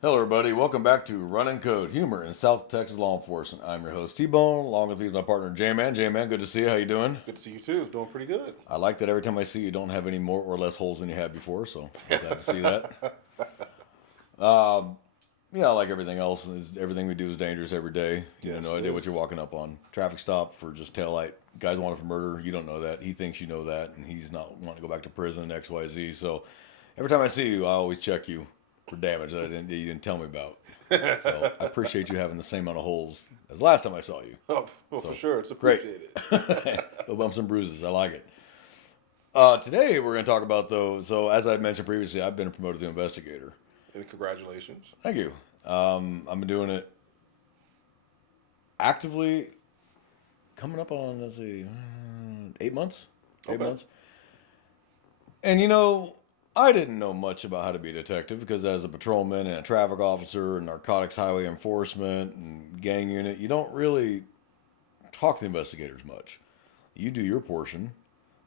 Hello, everybody. Welcome back to Running Code Humor in South Texas Law Enforcement. I'm your host T-Bone, along with me my partner J-Man. J-Man, good to see you. How you doing? Good to see you too. Doing pretty good. I like that every time I see you, you don't have any more or less holes than you had before, so I'm glad to see that. Like everything else, everything we do is dangerous every day. You have Yes, no it idea is. what you're walking up on. Traffic stop for just taillight. Guys wanted for murder. You don't know that. He thinks you know that, and he's not wanting to go back to prison. X, Y, Z. So every time I see you, I always check you for damage that you didn't tell me about. So I appreciate you having the same amount of holes as last time I saw you. Oh, well, So for sure. It's great. appreciated. No bumps and bruises. I like it. Today we're going to talk about though. So as I mentioned previously, I've been promoted to investigator. And congratulations. Thank you. I've been doing it actively, coming up on let's see, 8 months. Eight Okay. months. And I didn't know much about how to be a detective because as a patrolman and a traffic officer and narcotics highway enforcement and gang unit, you don't really talk to the investigators much. You do your portion,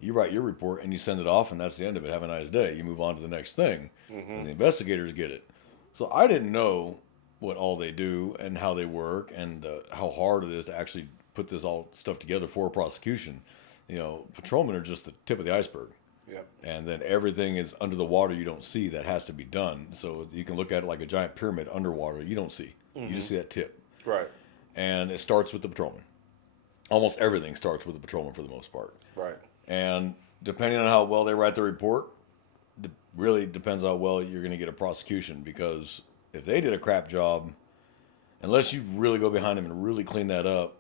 you write your report, and you send it off, and that's the end of it. Have a nice day. You move on to the next thing, and the investigators get it. So I didn't know what all they do and how they work and how hard it is to actually put this all stuff together for a prosecution. Patrolmen are just the tip of the iceberg. Yep. And then everything is under the water you don't see that has to be done. So you can look at it like a giant pyramid underwater you don't see. You just see that tip. Right. And it starts with the patrolman. Almost everything starts with the patrolman for the most part. Right. And depending on how well they write the report, really depends on how well you're going to get a prosecution. Because if they did a crap job, unless you really go behind them and really clean that up,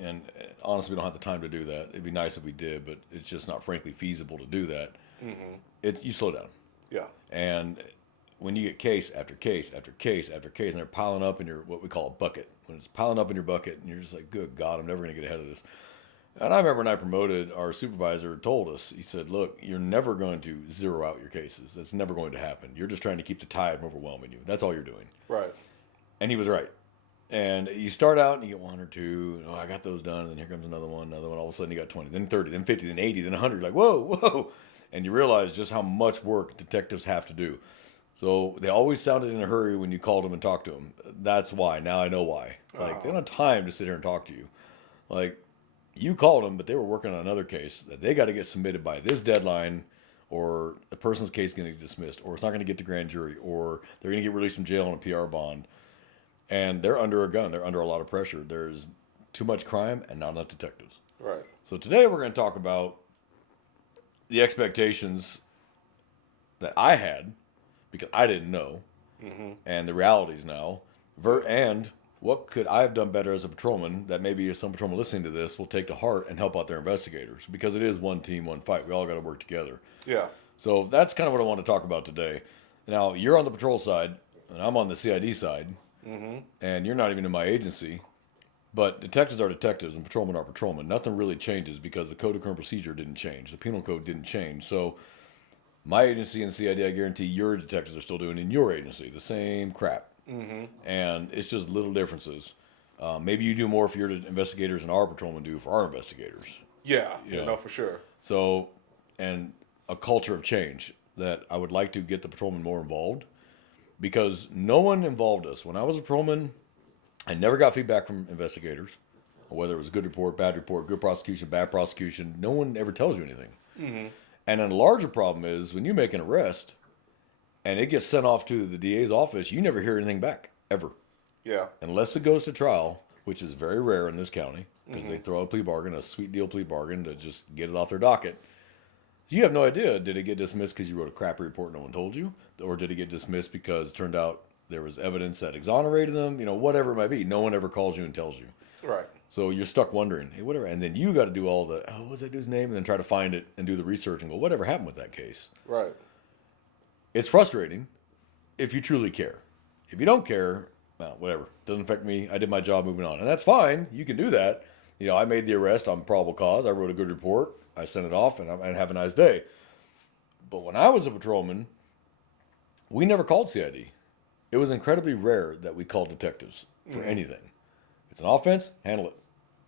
and honestly, we don't have the time to do that. It'd be nice if we did, but it's just not frankly feasible to do that. It's you slow down. Yeah. And when you get case after case after case after case, and they're piling up in your what we call a bucket, when it's piling up in your bucket, and you're just like, "Good God, I'm never going to get ahead of this." And I remember when I promoted, our supervisor told us, he said, "Look, you're never going to zero out your cases. That's never going to happen. You're just trying to keep the tide from overwhelming you. That's all you're doing." Right. And he was right. And you start out and you get one or two. I got those done. And then here comes another one, another one. All of a sudden you got 20, then 30, then 50, then 80, then 100. Like, whoa, whoa. And you realize just how much work detectives have to do. So they always sounded in a hurry when you called them and talked to them. That's why. Now I know why. Like, they don't have time to sit here and talk to you. Like, you called them, but they were working on another case that they got to get submitted by this deadline, or the person's case is going to get dismissed, or it's not going to get to grand jury, or they're going to get released from jail on a PR bond. And they're under a gun. They're under a lot of pressure. There's too much crime and not enough detectives. Right. So today we're going to talk about the expectations that I had because I didn't know, and the realities now, and what could I have done better as a patrolman that maybe some patrolman listening to this will take to heart and help out their investigators because it is one team, one fight. We all got to work together. Yeah. So that's kind of what I want to talk about today. Now, you're on the patrol side, and I'm on the CID side, and you're not even in my agency. But detectives are detectives, and patrolmen are patrolmen. Nothing really changes because the Code of Criminal Procedure didn't change. The Penal Code didn't change. So my agency and CID, I guarantee your detectives are still doing in your agency the same crap. And it's just little differences. Maybe you do more for your investigators than our patrolmen do for our investigators. Yeah. Yeah. No, for sure. So, and a culture of change that I would like to get the patrolmen more involved because no one involved us. When I was a patrolman, I never got feedback from investigators, whether it was good report, good prosecution, bad prosecution. No one ever tells you anything. And then a larger problem is when you make an arrest and it gets sent off to the DA's office, you never hear anything back, ever. Yeah. Unless it goes to trial, which is very rare in this county, because they throw a plea bargain, a sweet deal plea bargain to just get it off their docket. You have no idea, did it get dismissed because you wrote a crappy report no one told you? Or did it get dismissed because it turned out there was evidence that exonerated them? Whatever it might be. No one ever calls you and tells you. Right. So you're stuck wondering, hey, whatever. And then you got to do all the, what was that dude's name? And then try to find it and do the research and go, whatever happened with that case? Right. It's frustrating if you truly care. If you don't care, well, whatever. Doesn't affect me. I did my job, moving on. And that's fine. You can do that. I made the arrest on probable cause. I wrote a good report. I sent it off and have a nice day. But when I was a patrolman, we never called CID. It was incredibly rare that we called detectives for anything. It's an offense, handle it.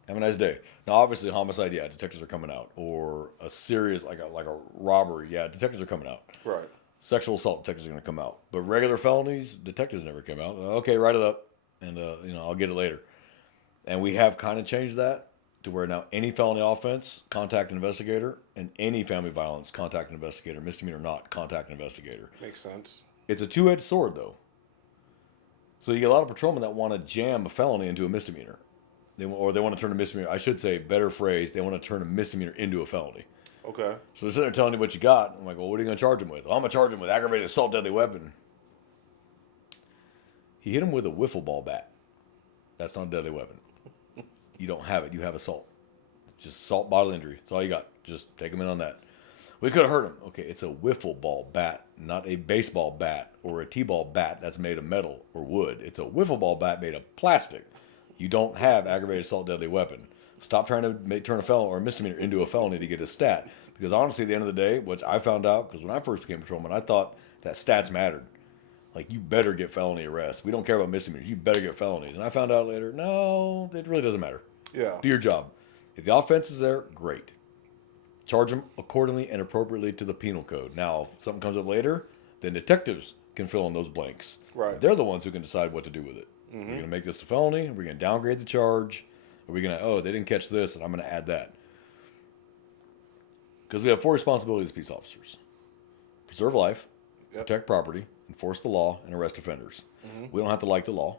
Have a nice day. Now, obviously, homicide, yeah, detectives are coming out. Or a serious, like a robbery, yeah, detectives are coming out. Right. Sexual assault detectives are going to come out, but regular felonies, detectives never come out. Okay, write it up, and I'll get it later. And we have kind of changed that to where now any felony offense, contact an investigator, and any family violence, contact an investigator, misdemeanor or not, contact an investigator. Makes sense. It's a two-edged sword, though. So you get a lot of patrolmen that want to jam a felony into a misdemeanor. They want to turn a misdemeanor, I should say, better phrase, they want to turn a misdemeanor into a felony. Okay. So they're sitting there telling you what you got. I'm like, well, what are you going to charge him with? Well, I'm going to charge him with aggravated assault deadly weapon. He hit him with a wiffle ball bat. That's not a deadly weapon. You don't have it. You have assault. Just assault bodily injury. That's all you got. Just take him in on that. We could have hurt him. Okay, it's a wiffle ball bat, not a baseball bat or a t-ball bat that's made of metal or wood. It's a wiffle ball bat made of plastic. You don't have aggravated assault deadly weapon. Stop trying to turn a felon or a misdemeanor into a felony to get a stat. Because honestly, at the end of the day, which I found out, because when I first became a patrolman, I thought that stats mattered. Like, you better get felony arrests. We don't care about misdemeanors. You better get felonies. And I found out later, no, it really doesn't matter. Yeah. Do your job. If the offense is there, great. Charge them accordingly and appropriately to the penal code. Now, if something comes up later, then detectives can fill in those blanks. Right. They're the ones who can decide what to do with it. Mm-hmm. We're going to make this a felony. We're going to downgrade the charge. Are we going to, they didn't catch this, and I'm going to add that. Because we have four responsibilities as peace officers. Preserve life, protect property, enforce the law, and arrest offenders. Mm-hmm. We don't have to like the law.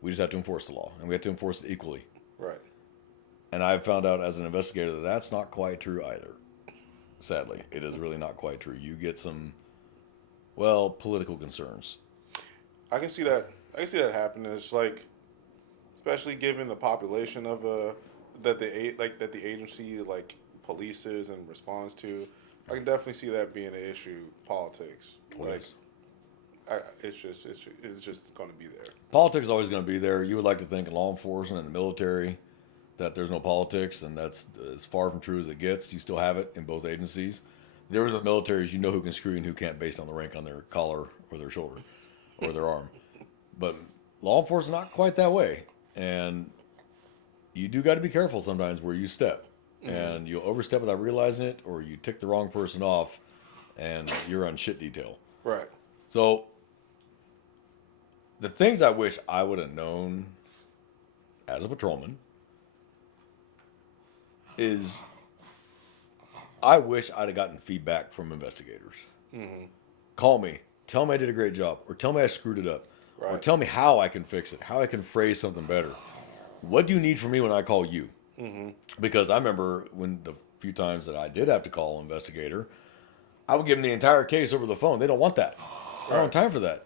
We just have to enforce the law, and we have to enforce it equally. Right. And I've found out as an investigator that that's not quite true either. Sadly, it is really not quite true. You get some, political concerns. I can see that. I can see that happening. It's like, especially given the population of that the agency polices and responds to. I can definitely see that being an issue. Politics. Yes. It's just going to be there. Politics is always going to be there. You would like to think in law enforcement and the military that there's no politics, and that's as far from true as it gets. You still have it in both agencies. There was the military, you know who can screw you and who can't based on the rank on their collar or their shoulder or their arm. But law enforcement not quite that way. And you do got to be careful sometimes where you step. Mm-hmm. And you'll overstep without realizing it, or you tick the wrong person off and you're on shit detail. Right. So the things I wish I would have known as a patrolman is I wish I'd have gotten feedback from investigators. Mm-hmm. Call me. Tell me I did a great job. Or tell me I screwed it up. Right. Or tell me how I can fix it. How I can phrase something better. What do you need from me when I call you? Mm-hmm. Because I remember when the few times that I did have to call an investigator, I would give them the entire case over the phone. They don't want that. I don't have time for that.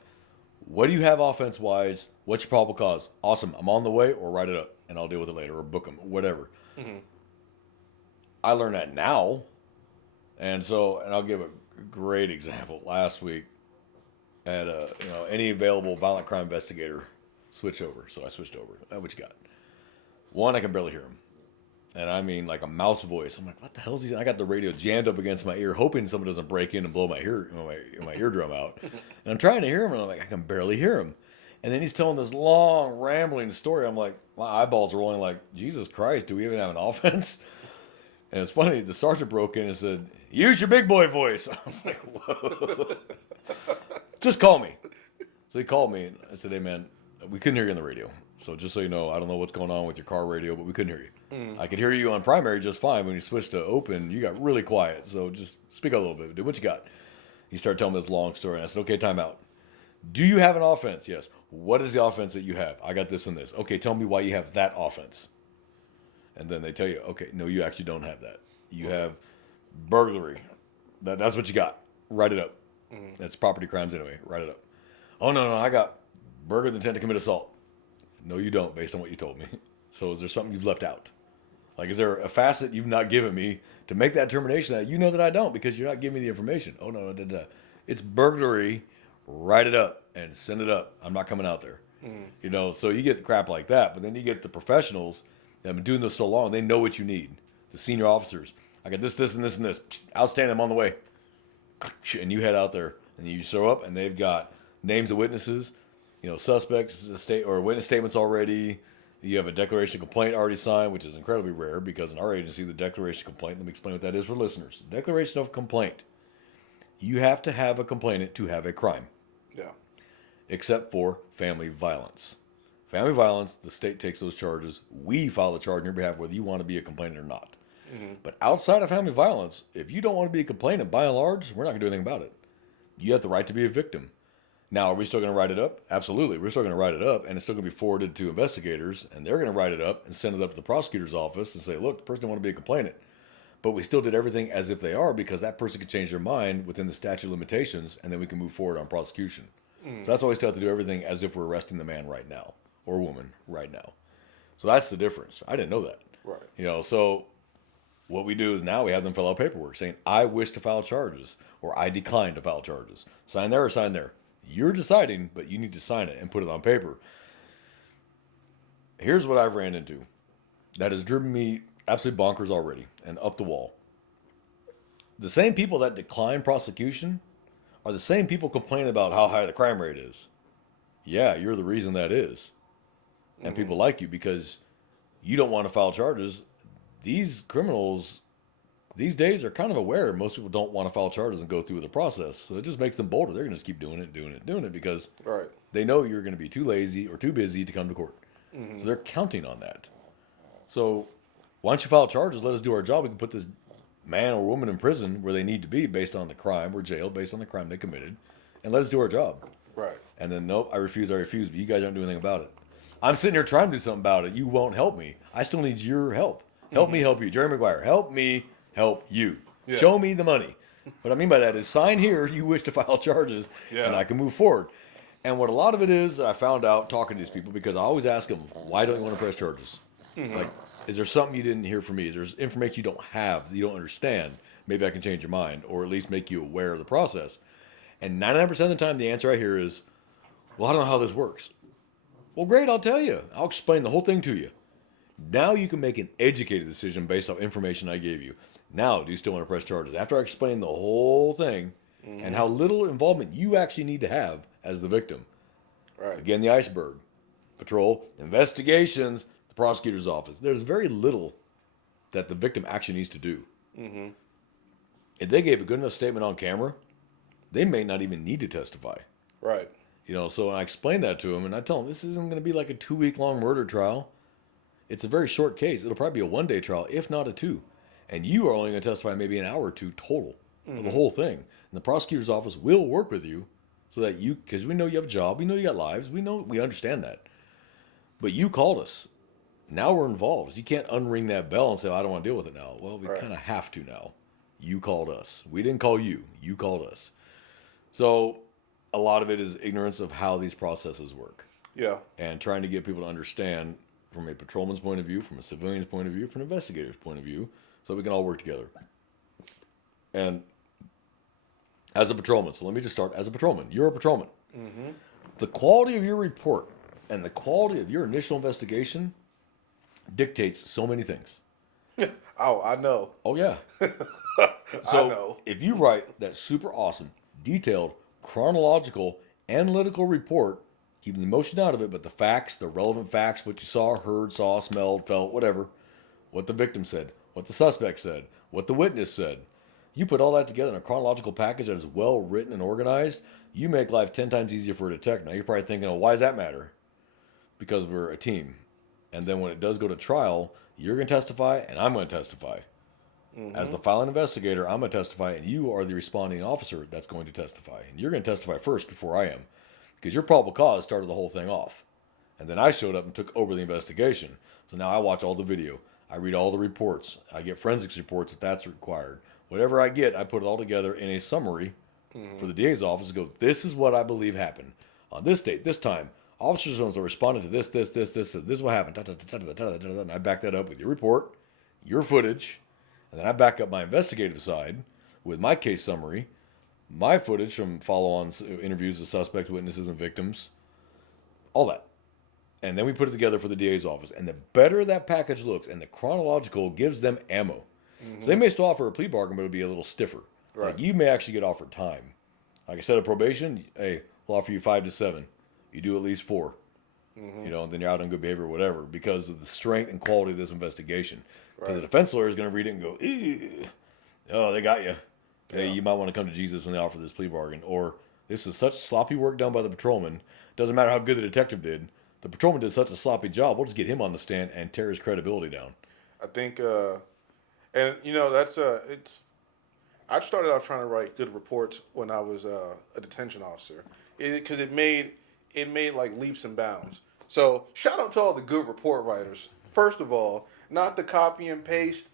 What do you have offense-wise? What's your probable cause? Awesome. I'm on the way, or write it up, and I'll deal with it later, or book them, whatever. Mm-hmm. I learned that now. And I'll give a great example. Last week, at any available violent crime investigator, switch over. So I switched over. What you got? One, I can barely hear him. And I mean, like a mouse voice. I'm like, what the hell is he? I got the radio jammed up against my ear, hoping someone doesn't break in and blow my eardrum out. And I'm trying to hear him, and I'm like, I can barely hear him. And then he's telling this long, rambling story. I'm like, my eyeballs are rolling like, Jesus Christ, do we even have an offense? And it's funny, the sergeant broke in and said, use your big boy voice. I was like, whoa. Just call me. So he called me, and I said, hey, man, we couldn't hear you on the radio. So just so you know, I don't know what's going on with your car radio, but we couldn't hear you. Mm. I could hear you on primary just fine. When you switched to open, you got really quiet. So just speak a little bit. Dude, what you got? He started telling me this long story, and I said, okay, time out. Do you have an offense? Yes. What is the offense that you have? I got this and this. Okay, tell me why you have that offense. And then they tell you, okay, no, you actually don't have that. You have burglary. That's what you got. Write it up. Mm-hmm. That's property crimes anyway. Write it up. Oh, no, I got burglary with intent to commit assault. No, you don't, based on what you told me. So is there something you've left out? Like, is there a facet you've not given me to make that determination that you know that I don't because you're not giving me the information? Oh, no. It's burglary. Write it up and send it up. I'm not coming out there. Mm-hmm. So you get the crap like that. But then you get the professionals that have been doing this so long. They know what you need. The senior officers. I got this, and this, and this. Outstanding. I'm on the way. And you head out there. And you show up, and they've got names of witnesses, suspects, or witness statements already. You have a declaration of complaint already signed, which is incredibly rare because in our agency, the declaration of complaint, let me explain what that is for listeners. The declaration of complaint You have to have a complainant to have a crime, Yeah. except for family violence. Family violence, the state takes those charges. We file the charge on your behalf, whether you want to be a complainant or not. But outside of family violence, if you don't want to be a complainant, by and large, we're not going to do anything about it. You have the right to be a victim. Now, are we still going to write it up? Absolutely. We're still going to write it up, and it's still going to be forwarded to investigators, and they're going to write it up and send it up to the prosecutor's office and say, look, the person didn't want to be a complainant. But we still did everything as if they are, because that person could change their mind within the statute of limitations, and then we can move forward on prosecution. So that's why we still have to do everything as if we're arresting the man right now, or woman right now. So that's the difference. I didn't know that. Right. So what we do is now we have them fill out paperwork saying, I wish to file charges, or I decline to file charges. Sign there or sign there. You're deciding, but you need to sign it and put it on paper. Here's what I've ran into that has driven me absolutely bonkers already and up the wall. The same people that decline prosecution are the same people complaining about how high the crime rate is. Yeah, you're the reason that is. And people like you because you don't want to file charges. These criminals these days are kind of aware most people don't want to file charges and go through the process. So it just makes them bolder. They're going to just keep doing it because Right. they know you're going to be too lazy or too busy to come to court. So they're counting on that. So why don't you file charges? Let us do our job. We can put this man or woman in prison where they need to be based on the crime, or jailed based on the crime they committed, and let us do our job. Right. And then, nope, I refuse, but you guys aren't doing anything about it. I'm sitting here trying to do something about it. You won't help me. I still need your help. Help me help you. Jerry Maguire, help me help you. Yeah. Show me the money. What I mean by that is sign here you wish to file charges, and I can move forward. And what a lot of it is, I found out talking to these people, because I always ask them, why don't you want to press charges? Like, is there something you didn't hear from me? Is there information you don't have, that you don't understand? Maybe I can change your mind, or at least make you aware of the process. And 99% of the time, the answer I hear is, well, I don't know how this works. Well, great, I'll tell you. I'll explain the whole thing to you. Now you can make an educated decision based off information I gave you. Now, do you still want to press charges? After I explain the whole thing and how little involvement you actually need to have as the victim. Right. Again, the iceberg. Patrol, investigations, the prosecutor's office. There's very little that the victim actually needs to do. If they gave a good enough statement on camera, they may not even need to testify. Right. So I explain that to them, and I tell them this isn't going to be like a 2-week-long murder trial. It's a very short case. It'll probably be a 1-day trial, if not a 2. And you are only going to testify maybe an hour or 2 total of the whole thing. And the prosecutor's office will work with you so that because we know you have a job, we know you got lives, we understand that. But you called us. Now we're involved. You can't unring that bell and say, I don't want to deal with it now. Well, we kind of have to now. You called us. We didn't call you. You called us. So a lot of it is ignorance of how these processes work. Yeah. And trying to get people to understand from a patrolman's point of view, from a civilian's point of view, from an investigator's point of view, so we can all work together. And as a patrolman, so let me just start as a patrolman. You're a patrolman. The quality of your report and the quality of your initial investigation dictates so many things. Oh, I know. Oh, yeah. So I know. if you write that super awesome, detailed, chronological, analytical report, keeping the emotion out of it, but the facts, the relevant facts, what you saw, heard, saw, smelled, felt, whatever, what the victim said, what the suspect said, what the witness said, you put all that together in a chronological package that is well written and organized, you make life 10 times easier for a detective. Now you're probably thinking, oh, why does that matter? Because we're a team. And then when it does go to trial, you're going to testify and I'm going to testify. As the filing investigator, I'm going to testify, and you are the responding officer that's going to testify. And you're going to testify first before I am, because your probable cause started the whole thing off. And then I showed up and took over the investigation. So now I watch all the video. I read all the reports. I get forensics reports if that's required. Whatever I get, I put it all together in a summary for the DA's office to go, this is what I believe happened. On this date, this time, officers are responding to this, this is what happened. And I back that up with your report, your footage, and then I back up my investigative side with my case summary, my footage from follow-on interviews of suspect witnesses and victims, all that. And then we put it together for the DA's office. And the better that package looks, and the chronological gives them ammo. So they may still offer a plea bargain, but it'll be a little stiffer. Right. Like you may actually get offered time. Like I said, at probation, hey, we'll offer you 5 to 7. You do at least 4. And then you're out on good behavior or whatever, because of the strength and quality of this investigation. Because the defense lawyer is going to read it and go, ew, oh, they got you. Hey, Yeah. you might want to come to Jesus when they offer this plea bargain. Or this is such sloppy work done by the patrolman. Doesn't matter how good the detective did. The patrolman did such a sloppy job. We'll just get him on the stand and tear his credibility down. I think, and that's it's. I started out trying to write good reports when I was a detention officer, because it made like leaps and bounds. So shout out to all the good report writers. First of all, not the copy and paste.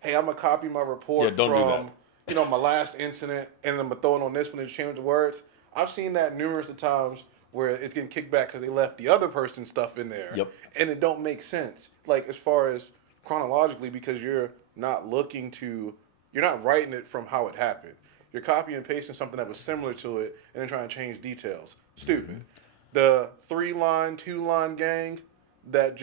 Hey, I'm gonna copy my report Yeah, don't do that. from my last incident, and I'm gonna throw it on this one and change the words. I've seen that numerous of times where it's getting kicked back because they left the other person's stuff in there, Yep. and it don't make sense. Like as far as chronologically, because you're not you're not writing it from how it happened. You're copying and pasting something that was similar to it, and then trying to change details. Stupid. Mm-hmm. The 3-line, 2-line gang that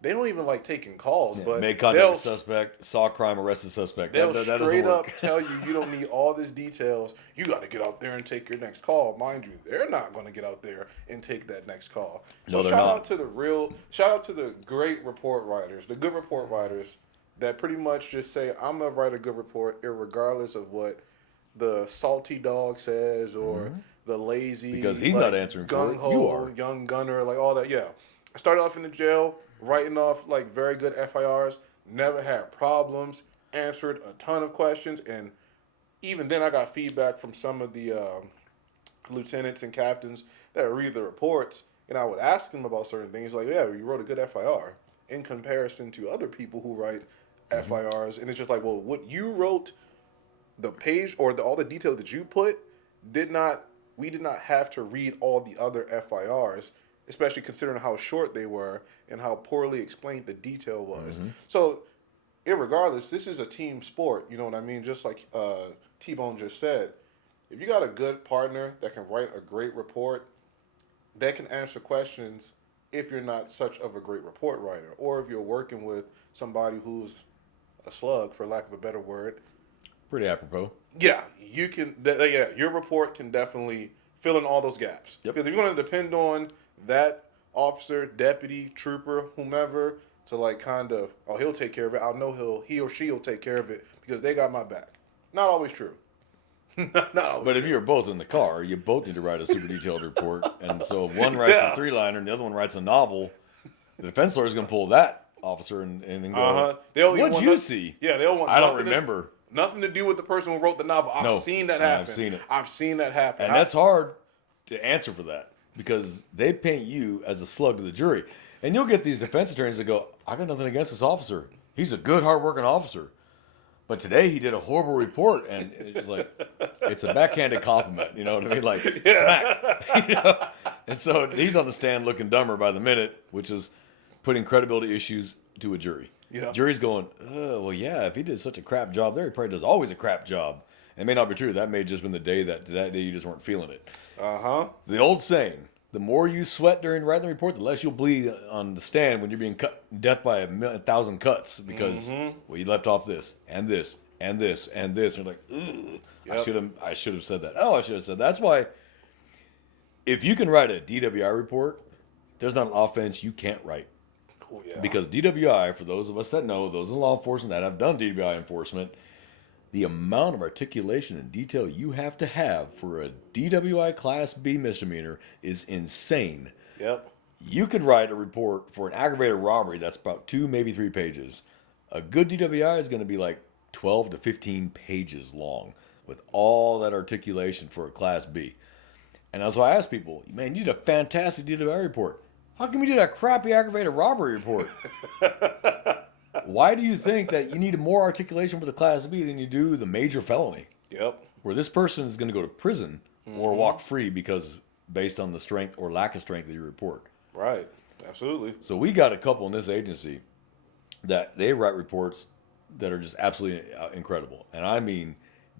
they don't even like taking calls, but Made contact with suspect, saw crime, arrested suspect. they'll That doesn't straight work. up tell you don't need all these details. You got to get out there and take your next call. Mind you, they're not going to get out there and take that next call. No, they're shout not. Shout out to the great report writers, the good report writers that pretty much just say, I'm gonna write a good report, regardless of what the salty dog says or the lazy, Because he's not answering for it. You are. young gunner, like all that. Yeah, I started off in the jail writing off like very good FIRs. Never had problems. Answered a ton of questions, and even then, I got feedback from some of the lieutenants and captains that read the reports, and I would ask them about certain things. Like, yeah, you wrote a good FIR in comparison to other people who write FIRs, and it's just like, well, what you wrote, the page or all the detail that you put, we did not have to read all the other FIRs, especially considering how short they were and how poorly explained the detail was. So, irregardless, this is a team sport. You know what I mean? Just like T-Bone just said, if you got a good partner that can write a great report, that can answer questions if you're not such of a great report writer, or if you're working with somebody who's a slug, for lack of a better word. Pretty apropos. Yeah, you can. Yeah, your report can definitely fill in all those gaps. Yep. Because if you're going to depend on that officer, deputy, trooper, whomever, to like kind of, oh, he'll take care of it. I'll know he or she will take care of it because they got my back. Not always true. Not always. But if you're both in the car, you both need to write a super detailed report. And so if one writes a 3-liner and the other one writes a novel, the defense lawyer is going to pull that officer and then go, what'd you see? Yeah, they'll want. I don't remember. Nothing to do with the person who wrote the novel. I've seen that happen. I've seen it. I've seen that happen. And that's hard to answer for that because they paint you as a slug to the jury. And you'll get these defense attorneys that go, I got nothing against this officer. He's a good, hardworking officer. But today he did a horrible report. And it's just like, it's a backhanded compliment. You know what I mean? Like, smack. You know? And so he's on the stand looking dumber by the minute, which is putting credibility issues to a jury. Yeah. Jury's going, well, yeah, if he did such a crap job there, he probably does always a crap job. And it may not be true. That may have just been the day that day you just weren't feeling it. The old saying, the more you sweat during writing the report, the less you'll bleed on the stand when you're being cut death by 1,000 cuts because, well, you left off this and this and this and this. And you're like, ugh. Yep. I should have said that. Oh, I should have said that. That's why if you can write a DWI report, there's not an offense you can't write. Oh, yeah. Because DWI, for those of us that know, those in law enforcement that have done DWI enforcement, the amount of articulation and detail you have to have for a DWI Class B misdemeanor is insane. Yep. You could write a report for an aggravated robbery that's about 2, maybe 3 pages. A good DWI is going to be like 12 to 15 pages long with all that articulation for a Class B. And that's why I ask people, man, you did a fantastic DWI report. How come you did a crappy aggravated robbery report? Why do you think that you need more articulation for the Class B than you do the major felony? Yep. Where this person is going to go to prison or walk free because based on the strength or lack of strength of your report. Right. Absolutely. So we got a couple in this agency that they write reports that are just absolutely incredible. And I mean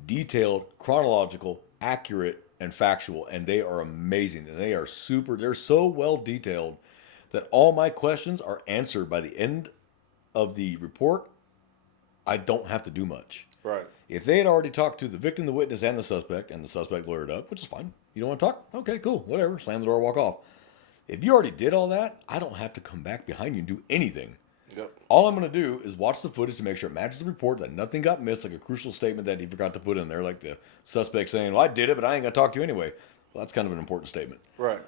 detailed, chronological, accurate, and factual. And they are amazing. And they're so well detailed that all my questions are answered by the end of the report. I don't have to do much. Right. If they had already talked to the victim, the witness, and the suspect lawyered up, which is fine. You don't want to talk? Okay, cool. Whatever. Slam the door, walk off. If you already did all that, I don't have to come back behind you and do anything. Yep. All I'm going to do is watch the footage to make sure it matches the report, that nothing got missed, like a crucial statement that he forgot to put in there, like the suspect saying, well, I did it, but I ain't going to talk to you anyway. Well, that's kind of an important statement. Right.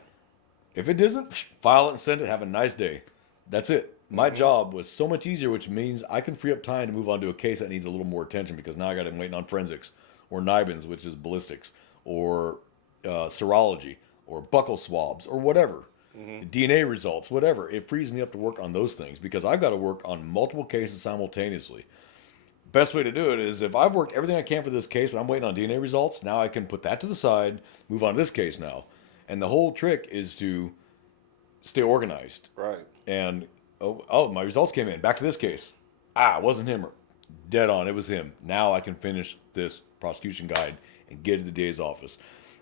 If it doesn't, file it and send it. Have a nice day. That's it. My job was so much easier, which means I can free up time to move on to a case that needs a little more attention, because now I got him waiting on forensics, or NIBINs, which is ballistics, or serology, or buccal swabs, or whatever. DNA results, whatever. It frees me up to work on those things, because I've got to work on multiple cases simultaneously. Best way to do it is, if I've worked everything I can for this case, but I'm waiting on DNA results, now I can put that to the side, move on to this case now. And the whole trick is to stay organized. Right. And, my results came in. Back to this case. It wasn't him. Dead on, it was him. Now I can finish this prosecution guide and get to the DA's office.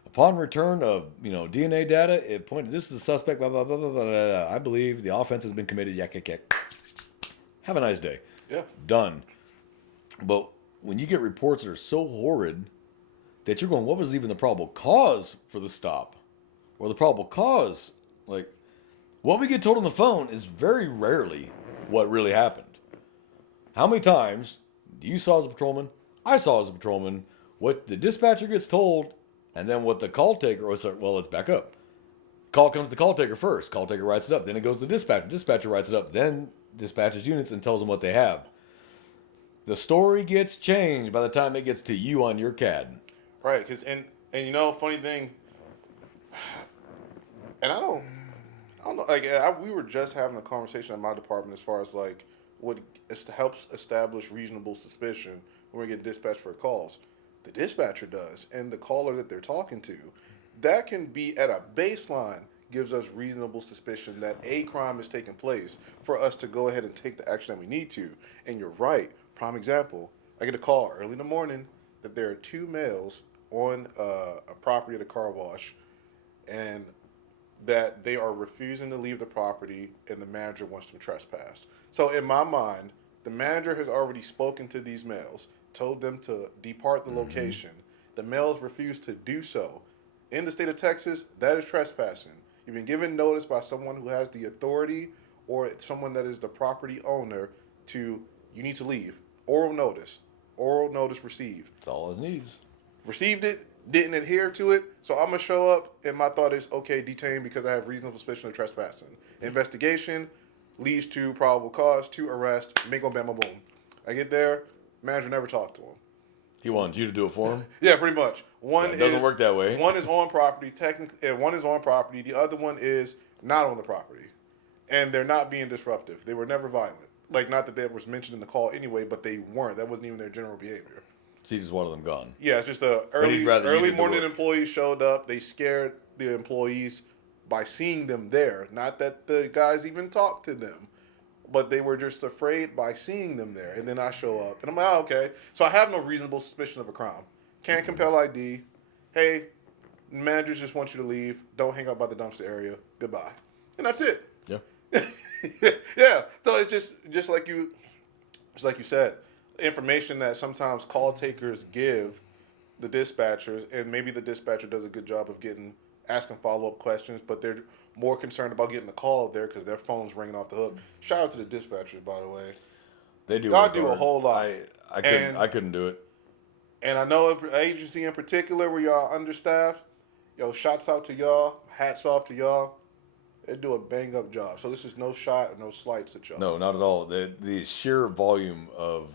Upon return of, DNA data, it pointed, this is the suspect, blah, blah, blah, blah, blah, blah. I believe the offense has been committed, yak, yak, yak. Have a nice day. Yeah. Done. But when you get reports that are so horrid that you're going, what was even the probable cause for the stop? Or the probable cause, like, what we get told on the phone is very rarely what really happened. How many times do you saw as a patrolman, I saw as a patrolman, what the dispatcher gets told, and then what the call taker, let's back up. Call comes to the call taker first. Call taker writes it up. Then it goes to the dispatcher. Dispatcher writes it up. Then dispatches units and tells them what they have. The story gets changed by the time it gets to you on your CAD. Right. And funny thing, and I don't know. Like, we were just having a conversation in my department as far as like what helps establish reasonable suspicion when we get dispatched for calls. The dispatcher does, and the caller that they're talking to, that can be at a baseline, gives us reasonable suspicion that a crime is taking place for us to go ahead and take the action that we need to. And you're right. Prime example, I get a call early in the morning that there are two males on a property at a car wash, and that they are refusing to leave the property, and the manager wants them trespassed. So in my mind, the manager has already spoken to these males, told them to depart the location. The males refuse to do so. In the state of Texas, that is trespassing. You've been given notice by someone who has the authority, or someone that is the property owner, you need to leave. Oral notice received. That's all it needs. Received it, didn't adhere to it, so I'm going to show up, and my thought is, okay, detained because I have reasonable suspicion of trespassing. Investigation leads to probable cause, to arrest, bingo, bam, boom. I get there, manager never talked to him. He wants you to do it for him? Yeah, pretty much. It doesn't work that way. One is on property, technically. One is on property. The other one is not on the property, and they're not being disruptive. They were never violent. Like, not that that was mentioned in the call anyway, but they weren't. That wasn't even their general behavior. See, just one of them gone. Yeah, it's just a early morning employee showed up. They scared the employees by seeing them there. Not that the guys even talked to them, but they were just afraid by seeing them there. And then I show up, and I'm like, okay. So I have no reasonable suspicion of a crime. Can't compel ID. Hey, managers just want you to leave. Don't hang out by the dumpster area. Goodbye. And that's it. Yeah. Yeah. So it's just like you said, information that sometimes call takers give the dispatchers, and maybe the dispatcher does a good job of asking follow-up questions, but they're more concerned about getting the call there because their phone's ringing off the hook. Shout out to the dispatchers, by the way. They do. Y'all do a whole lot. I couldn't do it. And I know an agency in particular where y'all understaffed. Yo, shots out to y'all. Hats off to y'all. They do a bang-up job. So this is no shot or no slights at y'all. No, not at all. The sheer volume of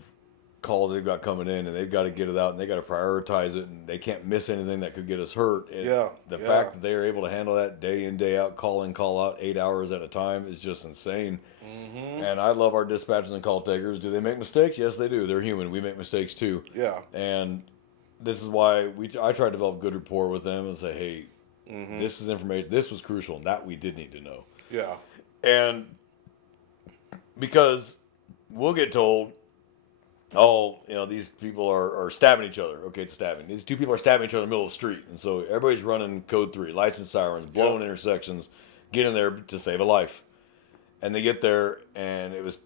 calls they've got coming in, and they've got to get it out, and they got to prioritize it, and they can't miss anything that could get us hurt. The fact that they are able to handle that day in, day out, call in, call out, 8 hours at a time is just insane. Mm-hmm. And I love our dispatchers and call takers. Do they make mistakes? Yes, they do. They're human. We make mistakes too. Yeah. And this is why I try to develop good rapport with them and say, hey, this is information. This was crucial, and that we did need to know. Yeah. And because we'll get told, oh, these people are stabbing each other. Okay, it's stabbing. These two people are stabbing each other in the middle of the street. And so everybody's running code 3, lights and sirens, blowing intersections, getting there to save a life. And they get there, and it was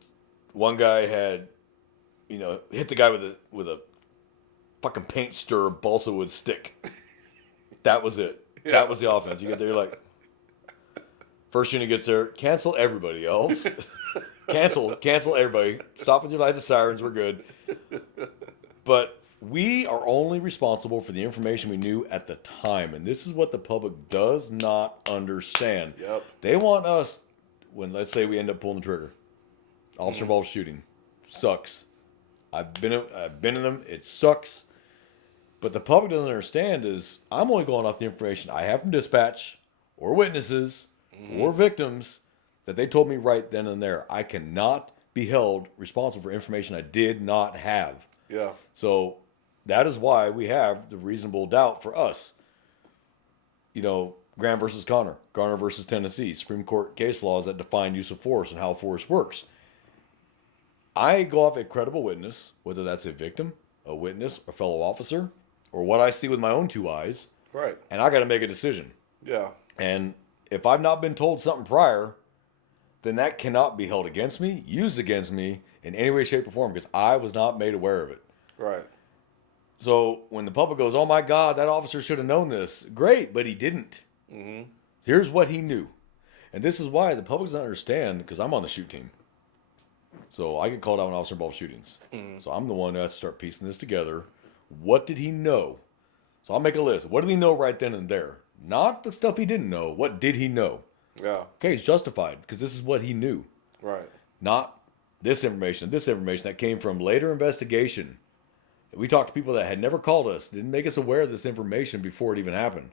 one guy had, hit the guy with a fucking paint stir balsa wood stick. That was it. Yeah. That was the offense. You get there, you're like, first unit gets there, cancel everybody else. Cancel everybody. Stop with your lights and sirens. We're good. But we are only responsible for the information we knew at the time. And this is what the public does not understand. Yep. They want us, when let's say we end up pulling the trigger, officer involved shooting. Sucks. I've been in them. It sucks. But the public doesn't understand is I'm only going off the information I have from dispatch or witnesses or victims that they told me right then and there. I cannot be held responsible for information I did not have. Yeah. So that is why we have the reasonable doubt for us. You know, Graham versus Connor, Garner versus Tennessee, Supreme Court case laws that define use of force and how force works. I go off a credible witness, whether that's a victim, a witness, a fellow officer, or what I see with my own two eyes, Right. and I got to make a decision. Yeah. And if I've not been told something prior, then that cannot be held against me, used against me in any way, shape, or form because I was not made aware of it. Right. So when the public goes, oh my God, that officer should have known this. Great, but he didn't. Here's what he knew. And this is why the public doesn't understand because I'm on the shoot team. So I get called out when officer involved shootings. So I'm the one who has to start piecing this together. What did he know? So I'll make a list. What did he know right then and there? Not the stuff he didn't know. What did he know? Yeah. Okay, it's justified because this is what he knew. Right. Not this information that came from later investigation. We talked to people that had never called us, didn't make us aware of this information before it even happened.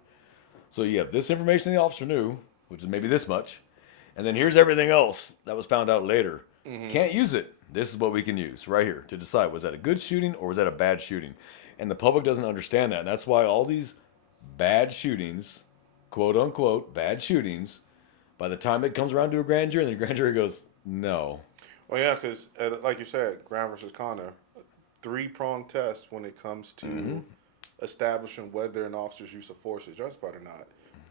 So you have this information the officer knew, which is maybe this much, and then here's everything else that was found out later. Can't use it. This is what we can use right here to decide, was that a good shooting or was that a bad shooting? And the public doesn't understand that. And that's why all these bad shootings, quote unquote, bad shootings, by the time it comes around to a grand jury, and the grand jury goes, no. Well, yeah, because like you said, Graham versus Connor, 3-pronged test when it comes to establishing whether an officer's use of force is justified or not.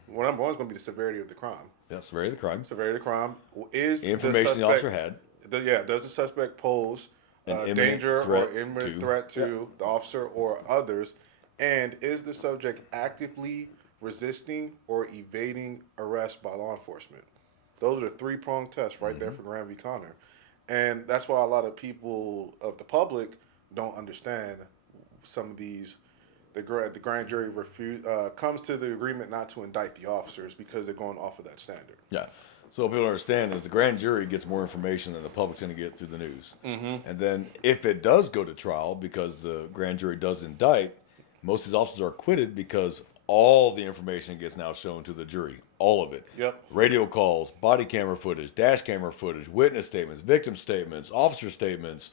Well, number one is going to be the severity of the crime. Yeah, severity of the crime. Severity of the crime is The information the officer had. Does the suspect pose An imminent danger threat or imminent to- threat to the officer or others? And is the subject actively resisting or evading arrest by law enforcement? Those are the 3-pronged tests right there for Graham v. Connor. And that's why a lot of people of the public don't understand some of these. The grand jury comes to the agreement not to indict the officers because they're going off of that standard. Yeah. So people understand is the grand jury gets more information than the public's going to get through the news. And then if it does go to trial because the grand jury does indict, most of these officers are acquitted because all the information gets now shown to the jury. All of it. Yep. Radio calls, body camera footage, dash camera footage, witness statements, victim statements, officer statements.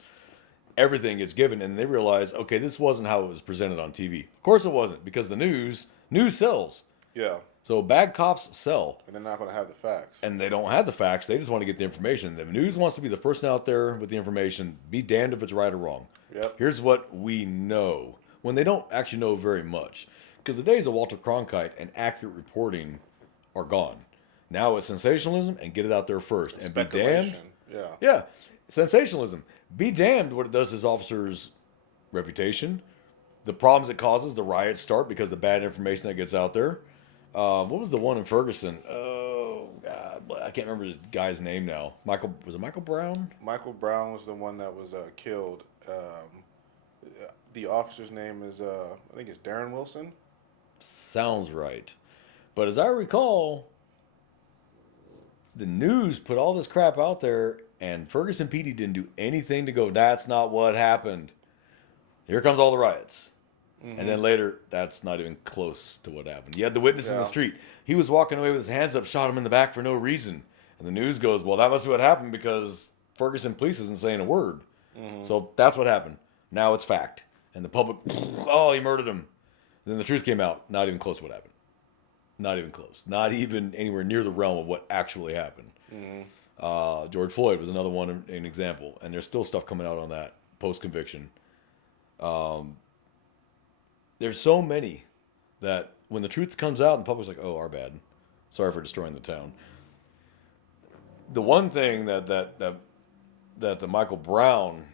Everything gets given, and they realize, okay, this wasn't how it was presented on TV. Of course it wasn't, because the news sells. Yeah. So bad cops sell. And they're not going to have the facts. And they don't have the facts. They just want to get the information. The news wants to be the first out there with the information. Be damned if it's right or wrong. Yep. Here's what we know. When they don't actually know very much. Because the days of Walter Cronkite and accurate reporting are gone. Now it's sensationalism and get it out there first. And be damned. Yeah. Yeah. Sensationalism. Be damned what it does to his officer's reputation. The problems it causes, the riots start because of the bad information that gets out there. What was the one in Ferguson? Oh, God. I can't remember the guy's name now. Was it Michael Brown? Michael Brown was the one that was killed. The officer's name is, I think it's Darren Wilson. Sounds right. But as I recall, the news put all this crap out there, and Ferguson PD didn't do anything to go, that's not what happened. Here comes all the riots. And then later, that's not even close to what happened. You had the witness in the street. He was walking away with his hands up, shot him in the back for no reason. And the news goes, well, that must be what happened because Ferguson police isn't saying a word. So that's what happened. Now it's fact. And the public, oh, he murdered him. And then the truth came out. Not even close to what happened. Not even close. Not even anywhere near the realm of what actually happened. George Floyd was another one, an example. And there's still stuff coming out on that post-conviction. There's so many that when the truth comes out and the public's like, oh, our bad. Sorry for destroying the town. The one thing that the Michael Brown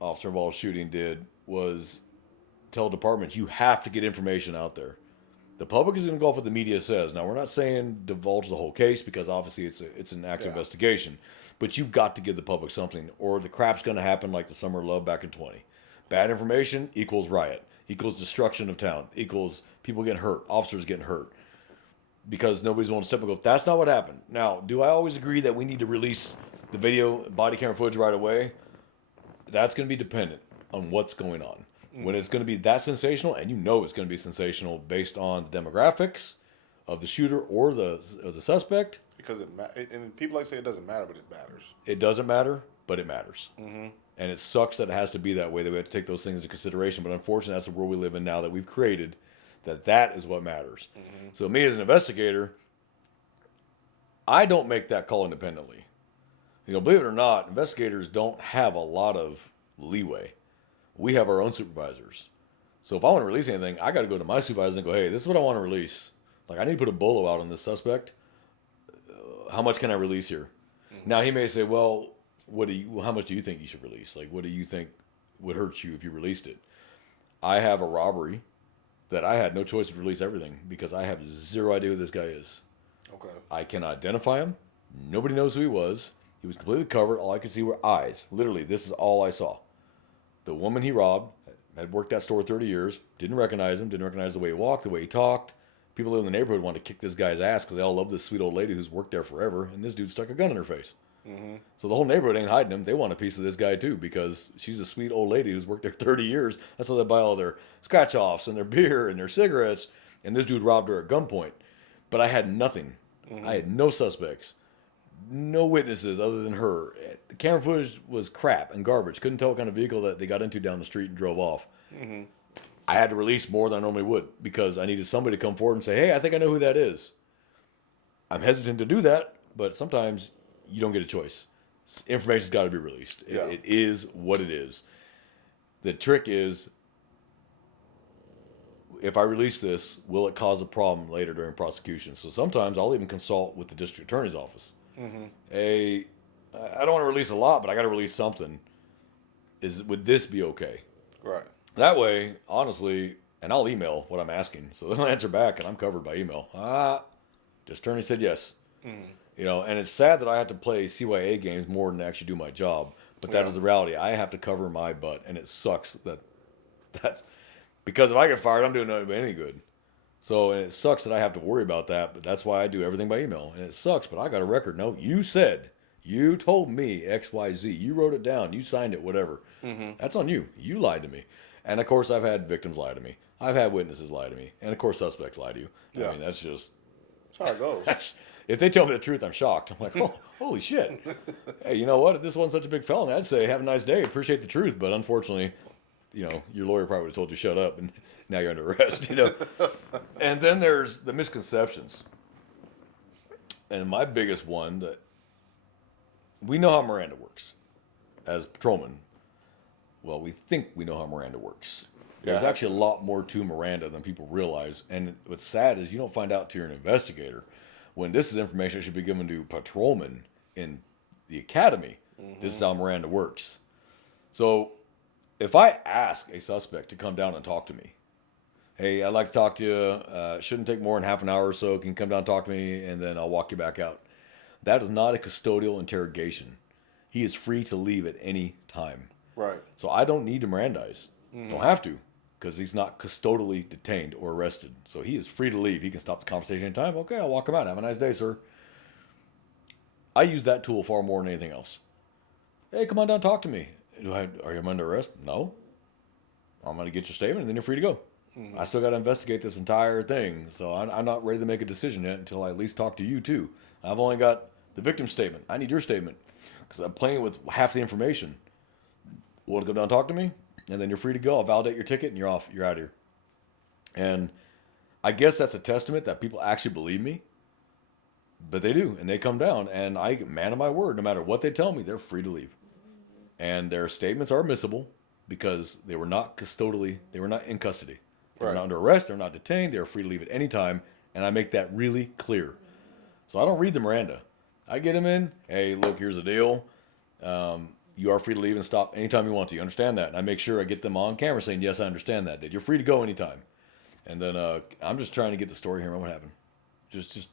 officer involved shooting did was tell departments, you have to get information out there. The public is going to go off what the media says. Now, we're not saying divulge the whole case because obviously it's an active investigation, but you've got to give the public something, or the crap's going to happen like the Summer of Love back in 20. Bad information equals riot, equals destruction of town, equals people getting hurt, officers getting hurt, because nobody's willing to step and go, that's not what happened. Now, do I always agree that we need to release the video, body camera footage right away? That's going to be dependent on what's going on. When it's going to be that sensational, and you know it's going to be sensational based on the demographics of the shooter or the suspect. Because and people like to say it doesn't matter, but it matters. It doesn't matter, but it matters. Mm-hmm. And it sucks that it has to be that way, that we have to take those things into consideration. But unfortunately, that's the world we live in now, that we've created, that is what matters. Mm-hmm. So me as an investigator, I don't make that call independently. Believe it or not, investigators don't have a lot of leeway. We have our own supervisors. So if I want to release anything, I got to go to my supervisor and go, hey, this is what I want to release. Like, I need to put a bolo out on this suspect. How much can I release here? Mm-hmm. Now, he may say, well, how much do you think you should release? Like, what do you think would hurt you if you released it? I have a robbery that I had no choice to release everything because I have zero idea who this guy is. Okay. I can identify him. Nobody knows who he was. He was completely covered. All I could see were eyes. Literally, this is all I saw. The woman he robbed had worked that store 30 years, didn't recognize him, didn't recognize the way he walked, the way he talked. People in the neighborhood wanted to kick this guy's ass because they all love this sweet old lady who's worked there forever, and this dude stuck a gun in her face. Mm-hmm. So the whole neighborhood ain't hiding him. They want a piece of this guy too because she's a sweet old lady who's worked there 30 years. That's why they buy all their scratch-offs and their beer and their cigarettes, and this dude robbed her at gunpoint. But I had nothing. Mm-hmm. I had no suspects. No witnesses other than her. The camera footage was crap and garbage. Couldn't tell what kind of vehicle that they got into down the street and drove off. Mm-hmm. I had to release more than I normally would because I needed somebody to come forward and say, hey, I think I know who that is. I'm hesitant to do that, but sometimes you don't get a choice. Information's got to be released. Yeah. It is what it is. The trick is, if I release this, will it cause a problem later during prosecution? So sometimes I'll even consult with the district attorney's office. Mm-hmm. Hey, I don't want to release a lot, but I got to release something. Would this be okay? Right. That way, honestly, and I'll email what I'm asking, so they'll answer back, and I'm covered by email. District attorney said yes. Mm-hmm. And it's sad that I have to play CYA games more than actually do my job, but that is the reality. I have to cover my butt, and it sucks that's because if I get fired, I'm doing nothing any good. So, and it sucks that I have to worry about that, but that's why I do everything by email. And it sucks, but I got a record. No, you told me XYZ. You wrote it down. You signed it, whatever. Mm-hmm. That's on you. You lied to me. And, of course, I've had victims lie to me. I've had witnesses lie to me. And, of course, suspects lie to you. Yeah. I mean, that's just... That's how it goes. If they tell me the truth, I'm shocked. I'm like, oh, holy shit. Hey, you know what? If this wasn't such a big felony, I'd say, have a nice day. Appreciate the truth. But, unfortunately, your lawyer probably would have told you shut up. And now you're under arrest, And then there's the misconceptions. And my biggest one, that we know how Miranda works as patrolmen. Well, we think we know how Miranda works. There's actually a lot more to Miranda than people realize. And what's sad is you don't find out till you're an investigator. When this is information that should be given to patrolmen in the academy, this is how Miranda works. So if I ask a suspect to come down and talk to me, hey, I'd like to talk to you. Shouldn't take more than half an hour or so. Can you come down and talk to me, and then I'll walk you back out. That is not a custodial interrogation. He is free to leave at any time. Right. So I don't need to Mirandize. Don't have to, because he's not custodially detained or arrested. So he is free to leave. He can stop the conversation anytime. Okay, I'll walk him out. Have a nice day, sir. I use that tool far more than anything else. Hey, come on down, talk to me. Are you under arrest? No. I'm going to get your statement, and then you're free to go. I still got to investigate this entire thing, so I'm not ready to make a decision yet until I at least talk to you, too. I've only got the victim's statement. I need your statement, because I'm playing with half the information. Want to come down and talk to me? And then you're free to go. I'll validate your ticket, and you're off. You're out of here. And I guess that's a testament that people actually believe me, but they do, and they come down, and I, man of my word, no matter what they tell me, they're free to leave. And their statements are admissible because they were not in custody. They're not under arrest. They're not detained. They're free to leave at any time. And I make that really clear. So I don't read the Miranda. I get them in. Hey, look, here's the deal. You are free to leave and stop anytime you want to. You understand that? And I make sure I get them on camera saying, yes, I understand that. That you're free to go anytime. And then I'm just trying to get the story here. Man, what happened? Just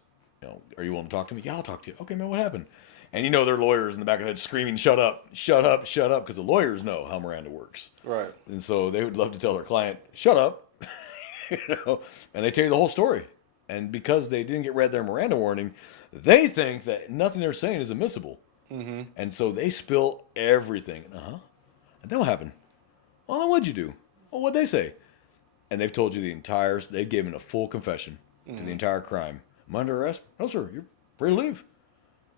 are you willing to talk to me? Yeah, I'll talk to you. Okay, man, what happened? And their lawyers in the back of the head screaming, "Shut up, shut up, shut up," because the lawyers know how Miranda works. Right. And so they would love to tell their client, "Shut up," and they tell you the whole story. And because they didn't get read their Miranda warning, they think that nothing they're saying is admissible. Mm-hmm. And so they spill everything. And then what happened? Well, then what'd you do? Well, what'd they say? And they've told you they've given a full confession to the entire crime. Am I under arrest? No, sir. You're free to leave.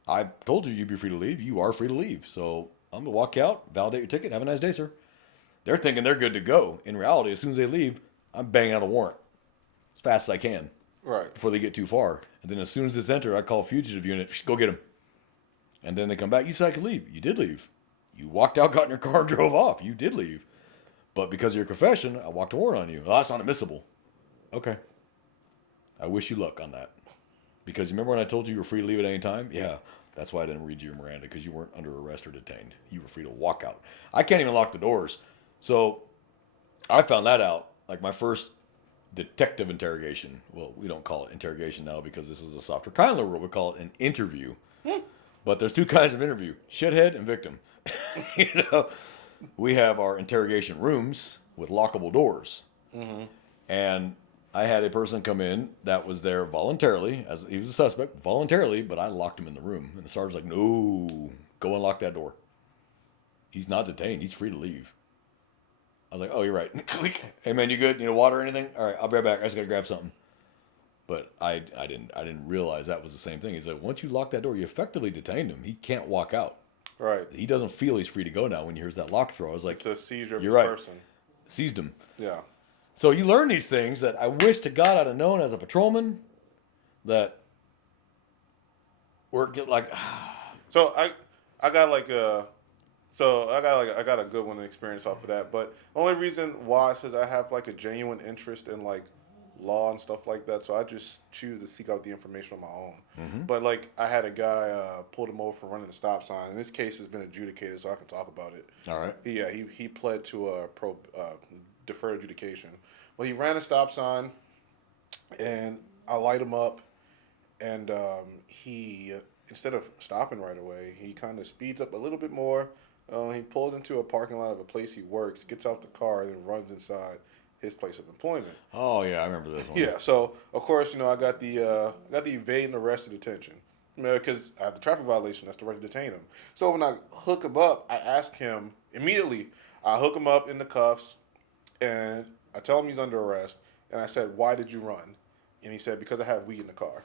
I told you you'd be free to leave. You are free to leave. So I'm going to walk out, validate your ticket. Have a nice day, sir. They're thinking they're good to go. In reality, as soon as they leave, I'm banging out a warrant as fast as I can. Right. Before they get too far. And then as soon as it's entered, I call fugitive unit, go get him. And then they come back. You said I could leave. You did leave. You walked out, got in your car, and drove off. You did leave. But because of your confession, I walked a warrant on you. Well, that's not admissible. Okay. I wish you luck on that. Because you remember when I told you you were free to leave at any time? Yeah. That's why I didn't read you your Miranda, because you weren't under arrest or detained. You were free to walk out. I can't even lock the doors. So I found that out. Like my first detective interrogation. Well, we don't call it interrogation now because this is a softer kind of world. We call it an interview. But there's two kinds of interview: shithead and victim. We have our interrogation rooms with lockable doors. Mm-hmm. And I had a person come in that was there voluntarily, as he was a suspect, voluntarily, but I locked him in the room. And the sergeant's like, "No, go and lock that door. He's not detained. He's free to leave." I was like, "Oh, you're right." "Hey, man, you good? Need water or anything?" "All right, I'll be right back. I just got to grab something." But I didn't realize that was the same thing. He's like, once you lock that door, you effectively detained him. He can't walk out. Right. He doesn't feel he's free to go now when he hears that lock throw. I was like, it's a seizure of you're the right. person. Seized him. Yeah. So you learn these things that I wish to God I'd have known as a patrolman. That we're like. So I got like a. So I got a good one to experience off of that. But the only reason why is because I have like a genuine interest in like law and stuff like that. So I just choose to seek out the information on my own. Mm-hmm. But like I had a guy pulled him over for running the stop sign. And this case has been adjudicated, so I can talk about it. All right. Yeah, he pled to a deferred adjudication. Well, he ran a stop sign, and I light him up, and he instead of stopping right away, he kind of speeds up a little bit more. He pulls into a parking lot of a place he works, gets out the car, and then runs inside his place of employment. Oh yeah, I remember this one. Yeah, so of course I got the evade and arrest and detention because I have the traffic violation. That's the right to detain him. So when I hook him up, I ask him immediately. I hook him up in the cuffs, and I tell him he's under arrest. And I said, "Why did you run?" And he said, "Because I have weed in the car."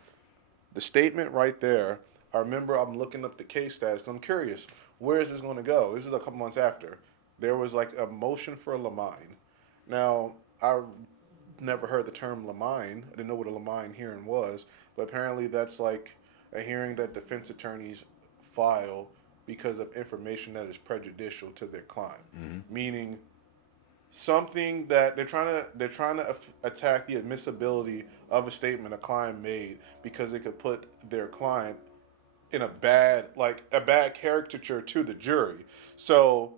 The statement right there. I remember I'm looking up the case status. I'm curious, where is this going to go? This is a couple months after. There was like a motion for a lamine. Now, I never heard the term lamine. I didn't know what a lamine hearing was, but apparently that's like a hearing that defense attorneys file because of information that is prejudicial to their client. Mm-hmm. Meaning something that they're trying to attack the admissibility of a statement a client made because it could put their client in a bad caricature to the jury. So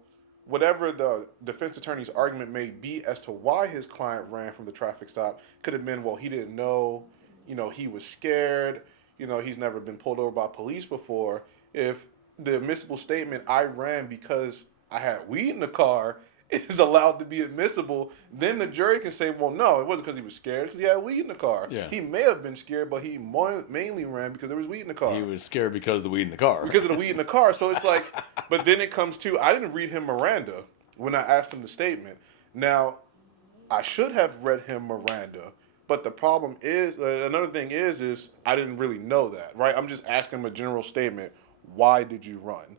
whatever the defense attorney's argument may be as to why his client ran from the traffic stop could have been, well, he didn't know, he was scared, he's never been pulled over by police before. If the admissible statement, "I ran because I had weed in the car," is allowed to be admissible, then the jury can say, well, no, it wasn't because he was scared, because he had weed in the car. Yeah. He may have been scared, but he mainly ran because there was weed in the car. He was scared because of the weed in the car. Because of the weed in the car. So it's like, but then it comes to, I didn't read him Miranda when I asked him the statement. Now, I should have read him Miranda, but the problem is, another thing is I didn't really know that, right? I'm just asking him a general statement. Why did you run?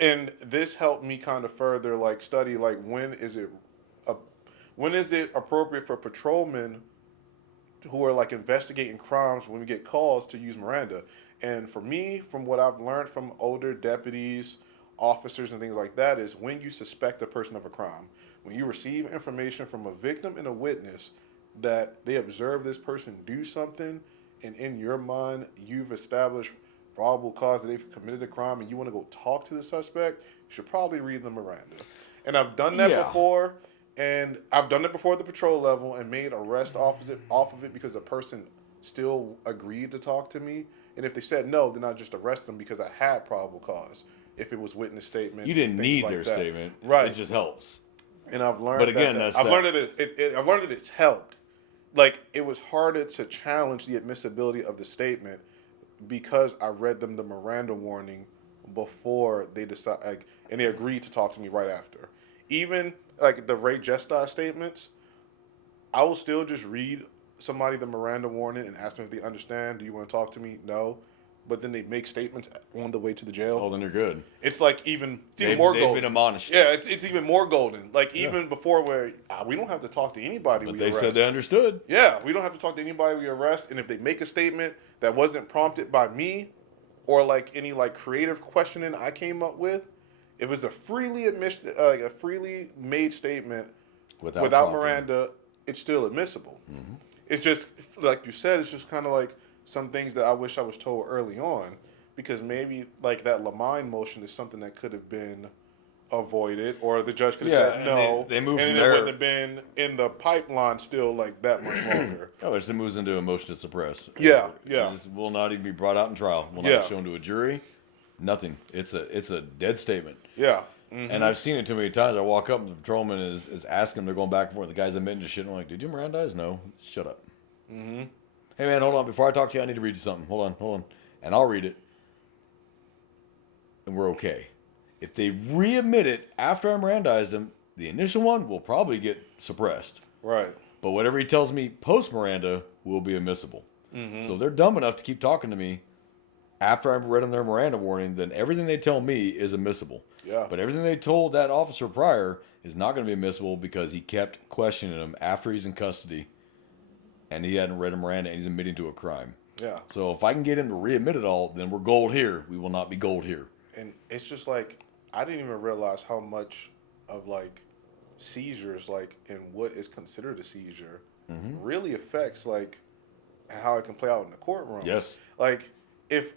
And this helped me kind of further study when is it appropriate for patrolmen who are investigating crimes when we get calls to use Miranda. And for me, from what I've learned from older deputies, officers, and things like that, is when you suspect a person of a crime, when you receive information from a victim and a witness that they observe this person do something, and in your mind you've established probable cause that they've committed a crime and you want to go talk to the suspect, you should probably read the Miranda. And I've done that before, And I've done it before at the patrol level and made arrest off of it because the person still agreed to talk to me. And if they said no, then I just arrest them because I had probable cause. If it was witness statements, You didn't things need like their that. statement. Right? It just helps. And I've learned. But again, I've learned that I've learned that it's helped. Like it was harder to challenge the admissibility of the statement because I read them the Miranda warning before they decide, like, and they agreed to talk to me right after. Even like the Ray Jesta statements, I will still just read somebody the Miranda warning and ask them if they understand. Do you want to talk to me? No. But then they make statements on the way to the jail. Oh, then they're good. It's like even more they've golden. been admonished. Yeah, it's even more golden. Like even before where we don't have to talk to anybody. But we they arrest. said they understood. Yeah, we don't have to talk to anybody we arrest. And if they make a statement that wasn't prompted by me, or like any like creative questioning I came up with, if it's a freely a freely made statement without prompting. Miranda, it's still admissible. Mm-hmm. It's just like you said. It's just kind of like some things that I wish I was told early on, because maybe like that Lamine motion is something that could have been avoided, or the judge could have said no. They moved and from it there. wouldn't have been in the pipeline still like that much longer. Oh, it just moves into a motion to suppress. Yeah. This will not even be brought out in trial. Will not be shown to a jury. Nothing. It's a dead statement. Yeah. Mm-hmm. And I've seen it too many times. I walk up and the patrolman is asking. They're going back and forth. The guy's admitting to shit. And I'm like, did you Mirandize? No. Shut up. Mm-hmm. Hey, man, hold on. Before I talk to you, I need to read you something. Hold on. And I'll read it. And we're okay. If they readmit it after I Mirandized him, the initial one will probably get suppressed. Right. But whatever he tells me post-Miranda will be admissible. Mm-hmm. So if they're dumb enough to keep talking to me after I've read them their Miranda warning, then everything they tell me is admissible. Yeah. But everything they told that officer prior is not going to be admissible because he kept questioning him after he's in custody. And he hadn't read a Miranda, and he's admitting to a crime. Yeah. So if I can get him to readmit it all, then we're gold here. We will not be gold here. And it's just like, I didn't even realize how much of like seizures, like, and what is considered a seizure, really affects like how it can play out in the courtroom. Yes. Like, if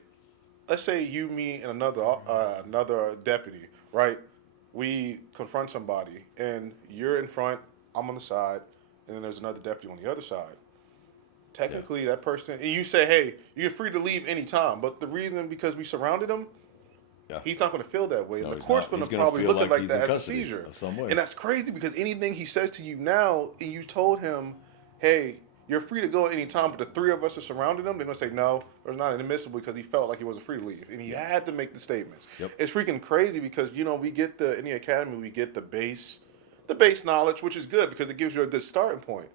let's say you, me, and another deputy, right? We confront somebody, and you're in front, I'm on the side, and then there's another deputy on the other side. Technically, that person, and you say, hey, you're free to leave anytime. But the reason, because we surrounded him, he's not going to feel that way. No, and the court's going to probably feel look at like he's that in as a custody seizure. of some way. And that's crazy because anything he says to you now, and you told him, hey, you're free to go at any time, but the three of us are surrounding him, they're going to say, no, it's not admissible because he felt like he wasn't free to leave. And he had to make the statements. Yep. It's freaking crazy because, we get in the academy, we get the base knowledge, which is good because it gives you a good starting point.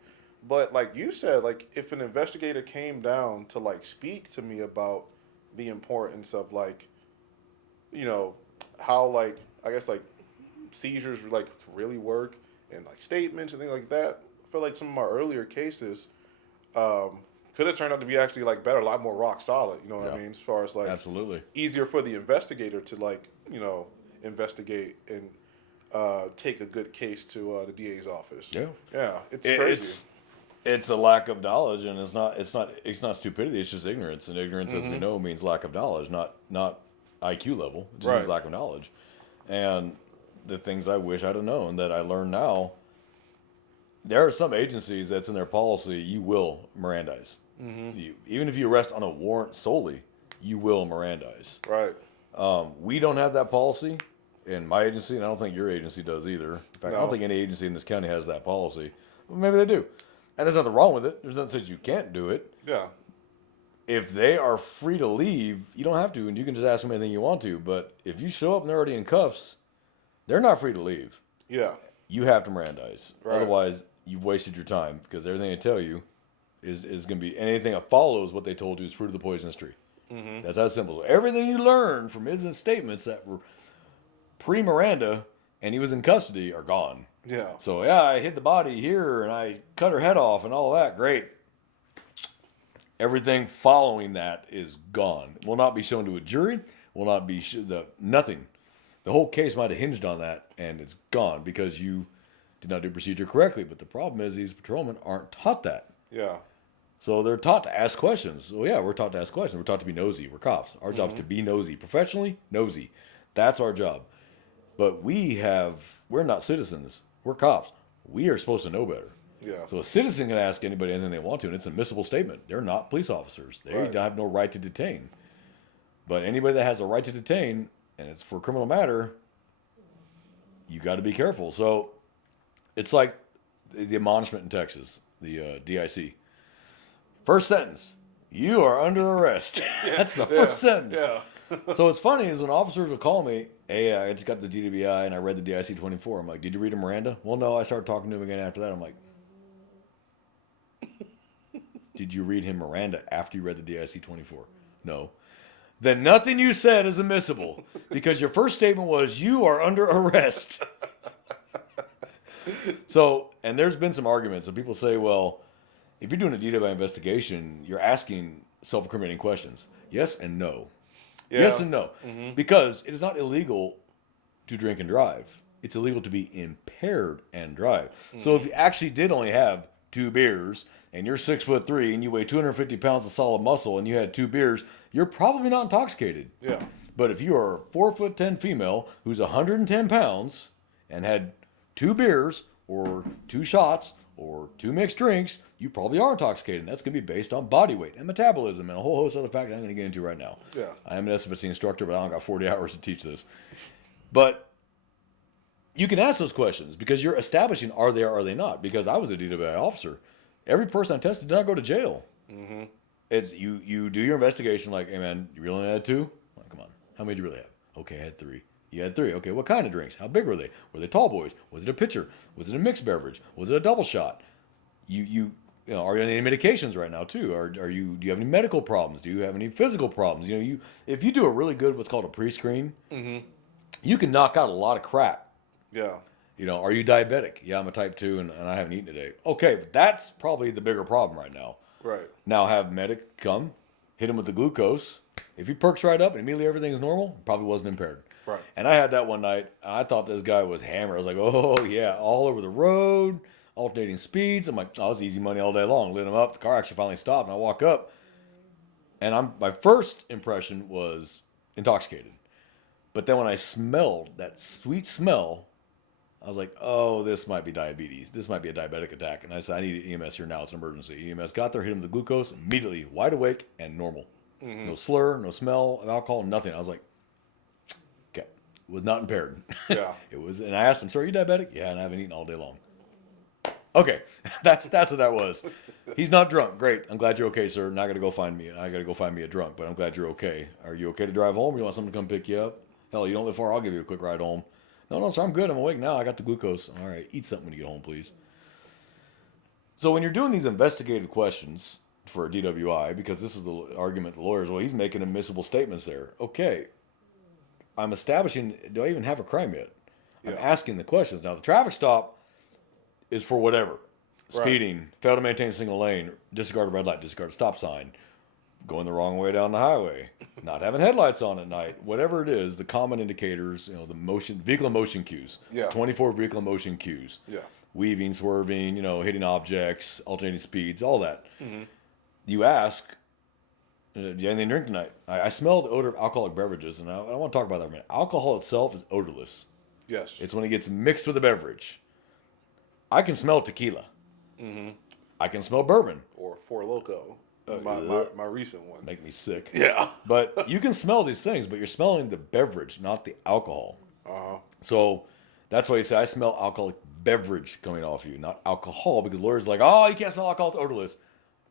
But like you said, like if an investigator came down to like speak to me about the importance of like, how like, I guess like seizures like really work and like statements and things like that, I feel like some of my earlier cases could have turned out to be actually like better, a lot more rock solid. You know what I mean? As far as like absolutely easier for the investigator to like, investigate and take a good case to the DA's office. Yeah, it's crazy. It's a lack of knowledge, and it's not stupidity. It's just ignorance, and ignorance, as we know, means lack of knowledge, not IQ level. It just means lack of knowledge. And the things I wish I'd have known that I learned now. There are some agencies that's in their policy. You will Mirandize. Even if you arrest on a warrant solely, you will Mirandize. Right. We don't have that policy in my agency, and I don't think your agency does either. In fact, I don't think any agency in this county has that policy. Well, maybe they do. And there's nothing wrong with it. There's nothing that says you can't do it. Yeah. If they are free to leave, you don't have to, and you can just ask them anything you want to. But if you show up and they're already in cuffs, they're not free to leave. Yeah. You have to Mirandize. Right. Otherwise, you've wasted your time because everything they tell you is going to be, anything that follows what they told you is fruit of the poisonous tree. That's how simple. So everything you learn from his statements that were pre-Miranda and he was in custody are gone. Yeah. So, I hid the body here and I cut her head off and all that. Great. Everything following that is gone. Will not be shown to a jury. Will not be nothing. The whole case might have hinged on that, and it's gone because you did not do procedure correctly. But the problem is these patrolmen aren't taught that. Yeah. So they're taught to ask questions. So we're taught to ask questions. We're taught to be nosy. We're cops. Our job is to be nosy. Professionally, nosy. That's our job. But we're not citizens. We're cops. We are supposed to know better. Yeah. So a citizen can ask anybody anything they want to, and it's an admissible statement. They're not police officers. They Right. have no right to detain. But anybody that has a right to detain, and it's for a criminal matter, you got to be careful. So it's like the admonishment in Texas, the DIC. First sentence, you are under arrest. That's the first sentence. Yeah. So what's funny is when officers will call me, hey, I just got the DWI and I read the DIC 24. I'm like, did you read a Miranda? Well, no, I started talking to him again after that. I'm like, did you read him Miranda after you read the DIC 24? No. Then nothing you said is admissible because your first statement was, you are under arrest. So, and there's been some arguments, and people say, well, if you're doing a DWI investigation, you're asking self-incriminating questions. Yes and no. Yeah. Yes and no. Because it is not illegal to drink and drive. It's illegal to be impaired and drive. So if you actually did only have 2 beers and you're 6'3" and you weigh 250 pounds of solid muscle and you had 2 beers, you're probably not intoxicated. Yeah. But if you are a 4'10" female who's 110 pounds and had 2 beers or 2 shots or 2 mixed drinks, you probably are intoxicated. And that's going to be based on body weight and metabolism and a whole host of other factors I'm going to get into right now. Yeah. I am an SFSC instructor, but I only got 40 hours to teach this. But you can ask those questions because you're establishing are they or are they not. Because I was a DWI officer. Every person I tested did not go to jail. Mm-hmm. It's you do your investigation like, hey man, you really only had 2? Like, come on, how many do you really have? Okay, I had 3. You had 3. Okay, what kind of drinks? How big were they? Were they tall boys? Was it a pitcher? Was it a mixed beverage? Was it a double shot? You know, are you on any medications right now too? Do you have any medical problems? Do you have any physical problems? You know, if you do a really good what's called a pre-screen, you can knock out a lot of crap. Yeah. You know, are you diabetic? Yeah, I'm a type 2 and I haven't eaten today. Okay, but that's probably the bigger problem right now. Right. Now have medic come, hit him with the glucose. If he perks right up and immediately everything's normal, probably wasn't impaired. Right. And I had that one night. And I thought this guy was hammered. I was like, oh yeah, all over the road, alternating speeds. I'm like, oh, it's easy money all day long. Lit him up. The car actually finally stopped, and I walk up, and my first impression was intoxicated. But then when I smelled that sweet smell, I was like, oh, this might be diabetes. This might be a diabetic attack. And I said, I need EMS here now. It's an emergency. EMS got there, hit him with the glucose, immediately wide awake and normal. No slur, no smell of alcohol, nothing. I was like, okay, was not impaired. Yeah. It was, and I asked him, sir, are you diabetic? Yeah, and I haven't eaten all day long. Okay, that's what that was. He's not drunk. Great. I'm glad you're okay, sir. Now I got to go find me. I got to go find me a drunk, but I'm glad you're okay. Are you okay to drive home? Or you want someone to come pick you up? Hell, you don't live far. I'll give you a quick ride home. No, sir, I'm good. I'm awake now. I got the glucose. All right, eat something when you get home, please. So when you're doing these investigative questions for a DWI, because this is the argument the lawyers, well, he's making admissible statements there. Okay, I'm establishing, do I even have a crime yet? I'm asking the questions. Now, the traffic stop is for whatever. Speeding, fail to maintain a single lane, disregard a red light, disregard a stop sign, going the wrong way down the highway, not having headlights on at night, whatever it is, the common indicators, you know, the vehicle in motion cues, 24 vehicle in motion cues, weaving, swerving, you know, hitting objects, alternating speeds, all that. You ask, do you have anything to drink tonight? I smell the odor of alcoholic beverages, and I want to talk about that for a minute. Alcohol itself is odorless. Yes. It's when it gets mixed with a beverage. I can smell tequila. I can smell bourbon. Or Four Loko. My recent one. Make me sick. Yeah. But you can smell these things, but you're smelling the beverage, not the alcohol. So that's why you say I smell alcoholic beverage coming off you, not alcohol, because lawyers are like, oh, you can't smell alcohol, it's odorless.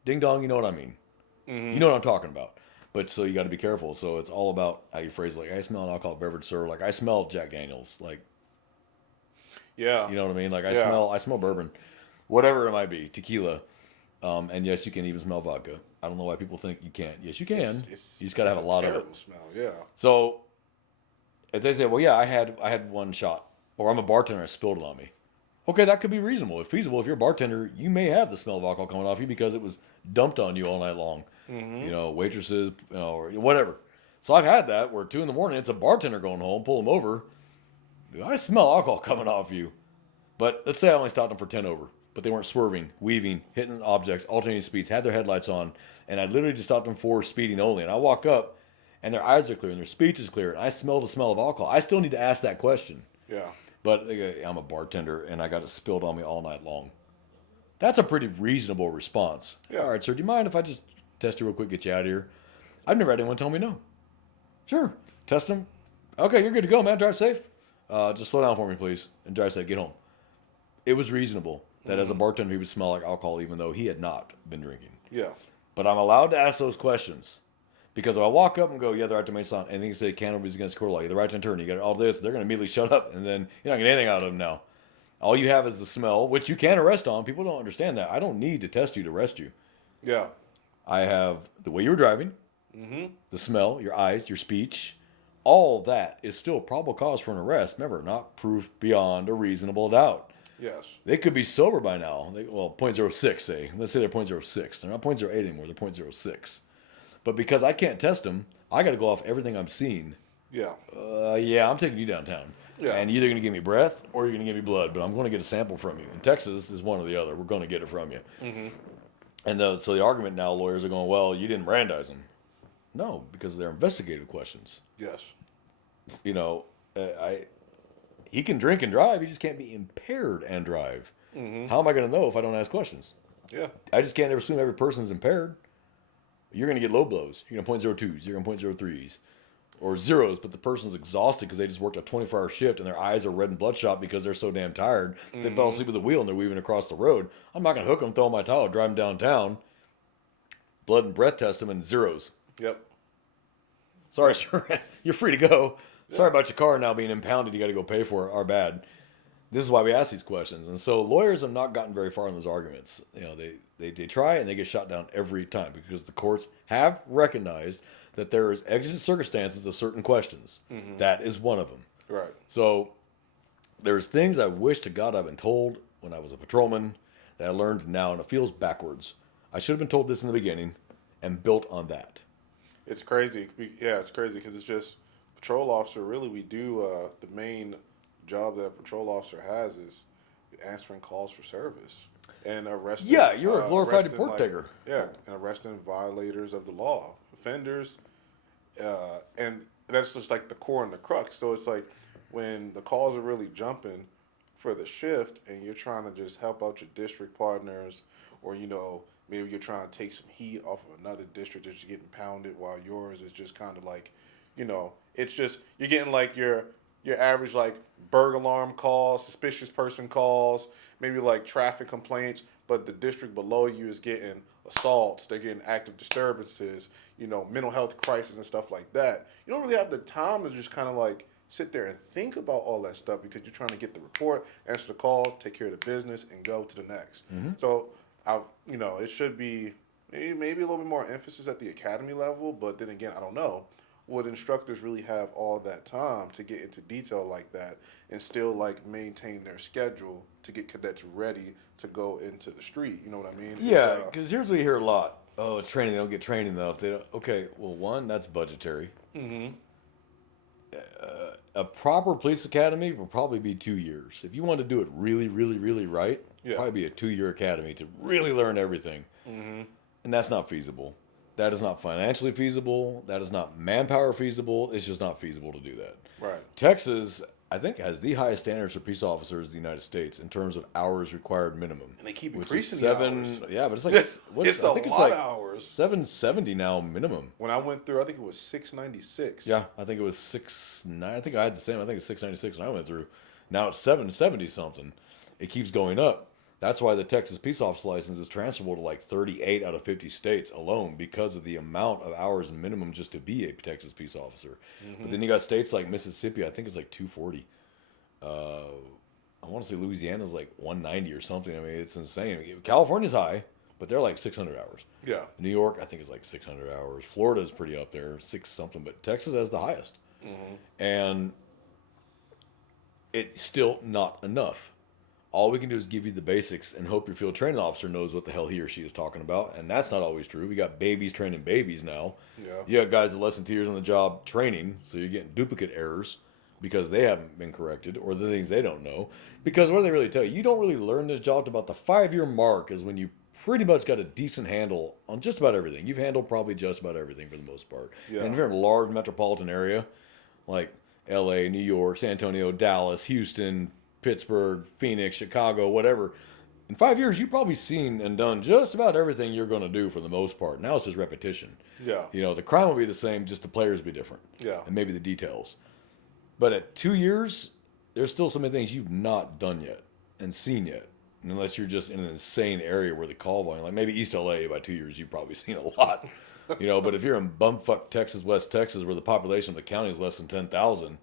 Ding dong, you know what I mean. You know what I'm talking about. But so you got to be careful. So it's all about how you phrase it. Like, I smell an alcoholic beverage, sir. Like, I smell Jack Daniels. Like, yeah. You know what I mean? Like, I smell bourbon. Whatever it might be. Tequila. And yes, you can even smell vodka. I don't know why people think you can't. Yes, you can. You just got to have a lot of it. Smell, yeah. So, if they say, well, yeah, I had one shot, or I'm a bartender, I spilled it on me. Okay, that could be reasonable. If feasible, if you're a bartender, you may have the smell of alcohol coming off you because it was dumped on you all night long. You know, waitresses, you know, or whatever. So I've had that where 2 a.m, it's a bartender going home, pull him over. I smell alcohol coming off you. But let's say I only stopped them for 10 over. But they weren't swerving, weaving, hitting objects, alternating speeds, had their headlights on, and I literally just stopped them for speeding only. And I walk up, and their eyes are clear, and their speech is clear, and I smell the smell of alcohol. I still need to ask that question. Yeah. But I'm a bartender and I got it spilled on me all night long. That's a pretty reasonable response. Yeah. All right, sir, do you mind if I just test you real quick, get you out of here? I've never had anyone tell me no. Sure. Test him. Okay, you're good to go, man. Drive safe. Just slow down for me, please. And drive safe. Get home. It was reasonable that as a bartender, he would smell like alcohol even though he had not been drinking. Yeah. But I'm allowed to ask those questions. Because if I walk up and go, yeah, the right to remain silent, and they say cannabis against court law, you have the right to turn, you got all this, they're going to immediately shut up, and then you're not getting anything out of them now. All you have is the smell, which you can arrest on. People don't understand that. I don't need to test you to arrest you. Yeah. I have the way you were driving, the smell, your eyes, your speech. All that is still probable cause for an arrest. Remember, not proof beyond a reasonable doubt. Yes. They could be sober by now. Well, 0.06, say. Let's say they're 0.06. They're not 0.08 anymore. They're 0.06. But because I can't test them, I got to go off everything I'm seeing. Yeah. Yeah, I'm taking you downtown. Yeah. And you're either going to give me breath or you're going to give me blood, but I'm going to get a sample from you. In Texas, is one or the other. We're going to get it from you. And so the argument now, lawyers are going, well, you didn't Brandeis them. No, because they're investigative questions. Yes. You know, he can drink and drive. He just can't be impaired and drive. How am I going to know if I don't ask questions? Yeah. I just can't assume every person's impaired. You're going to get low blows. You're going to 0.02s. You're going to 0.03s. Or zeros, but the person's exhausted because they just worked a 24-hour shift and their eyes are red and bloodshot because they're so damn tired. They fell asleep at the wheel and they're weaving across the road. I'm not going to hook them, throw them my towel, drive them downtown, blood and breath test them, and zeros. Yep. Sorry, sir. You're free to go. Sorry about your car now being impounded. You got to go pay for it. Our bad. This is why we ask these questions. And so lawyers have not gotten very far in those arguments. You know, they try and they get shot down every time because the courts have recognized that there is exigent circumstances of certain questions. That is one of them. Right. So there's things I wish to God I've been told when I was a patrolman that I learned now, and it feels backwards. I should have been told this in the beginning and built on that. It's crazy. Yeah, it's crazy because it's just patrol officer. Really, we do the main job that a patrol officer has is answering calls for service and arresting. Yeah, you're a glorified arresting, report taker. Yeah, and arresting violators of the law, offenders, and that's just like the core and the crux. So it's like when the calls are really jumping for the shift, and you're trying to just help out your district partners, or maybe you're trying to take some heat off of another district that's getting pounded while yours is just kind of like, it's just you're getting like your average like burglar alarm calls, suspicious person calls, maybe like traffic complaints, but the district below you is getting assaults, they're getting active disturbances, mental health crisis and stuff like that. You don't really have the time to just kind of like sit there and think about all that stuff because you're trying to get the report, answer the call, take care of the business, and go to the next. So, it should be maybe a little bit more emphasis at the academy level, but then again, I don't know. Would instructors really have all that time to get into detail like that and still like maintain their schedule to get cadets ready to go into the street? You know what I mean? Yeah, because here's what you hear a lot. Oh, it's training. They don't get training though. If they don't, okay, well, one, that's budgetary. A proper police academy will probably be 2 years. If you want to do it really, really, really right, probably be a 2-year academy to really learn everything. And that's not feasible. That is not financially feasible. That is not manpower feasible. It's just not feasible to do that. Right. Texas, I think, has the highest standards for peace officers in the United States in terms of hours required minimum. And they keep which increasing is the 7. hours. Yeah, but it's like I think it's like hours. 770 now minimum. When I went through, I think it was 696. Yeah, I think it was 690. I think I had the same. I think it's 696 when I went through. Now it's 770 something. It keeps going up. That's why the Texas peace officer license is transferable to like 38 out of 50 states alone because of the amount of hours minimum just to be a Texas peace officer. But then you got states like Mississippi, I think it's like 240. I want to say Louisiana's like 190 or something. I mean, it's insane. California's high, but they're like 600 hours. Yeah. New York, I think, is like 600 hours. Florida's pretty up there, 6 something, but Texas has the highest. And it's still not enough. All we can do is give you the basics and hope your field training officer knows what the hell he or she is talking about. And that's not always true. We got babies training babies now. Yeah. You got guys that less than 2 years on the job training, so you're getting duplicate errors because they haven't been corrected or the things they don't know. Because what do they really tell you? You don't really learn this job to about the 5-year mark is when you pretty much got a decent handle on just about everything. You've handled probably just about everything for the most part. Yeah. And if you're in a large metropolitan area, like L.A., New York, San Antonio, Dallas, Houston, Pittsburgh, Phoenix, Chicago, whatever. In 5 years, you've probably seen and done just about everything you're going to do for the most part. Now it's just repetition. Yeah. You know, the crime will be the same, just the players will be different. Yeah. And maybe the details. But at 2 years, there's still so many things you've not done yet and seen yet. Unless you're just in an insane area where the call volume, like maybe East LA, by 2 years, you've probably seen a lot. You know, but if you're in bumfuck Texas, West Texas, where the population of the county is less than 10,000,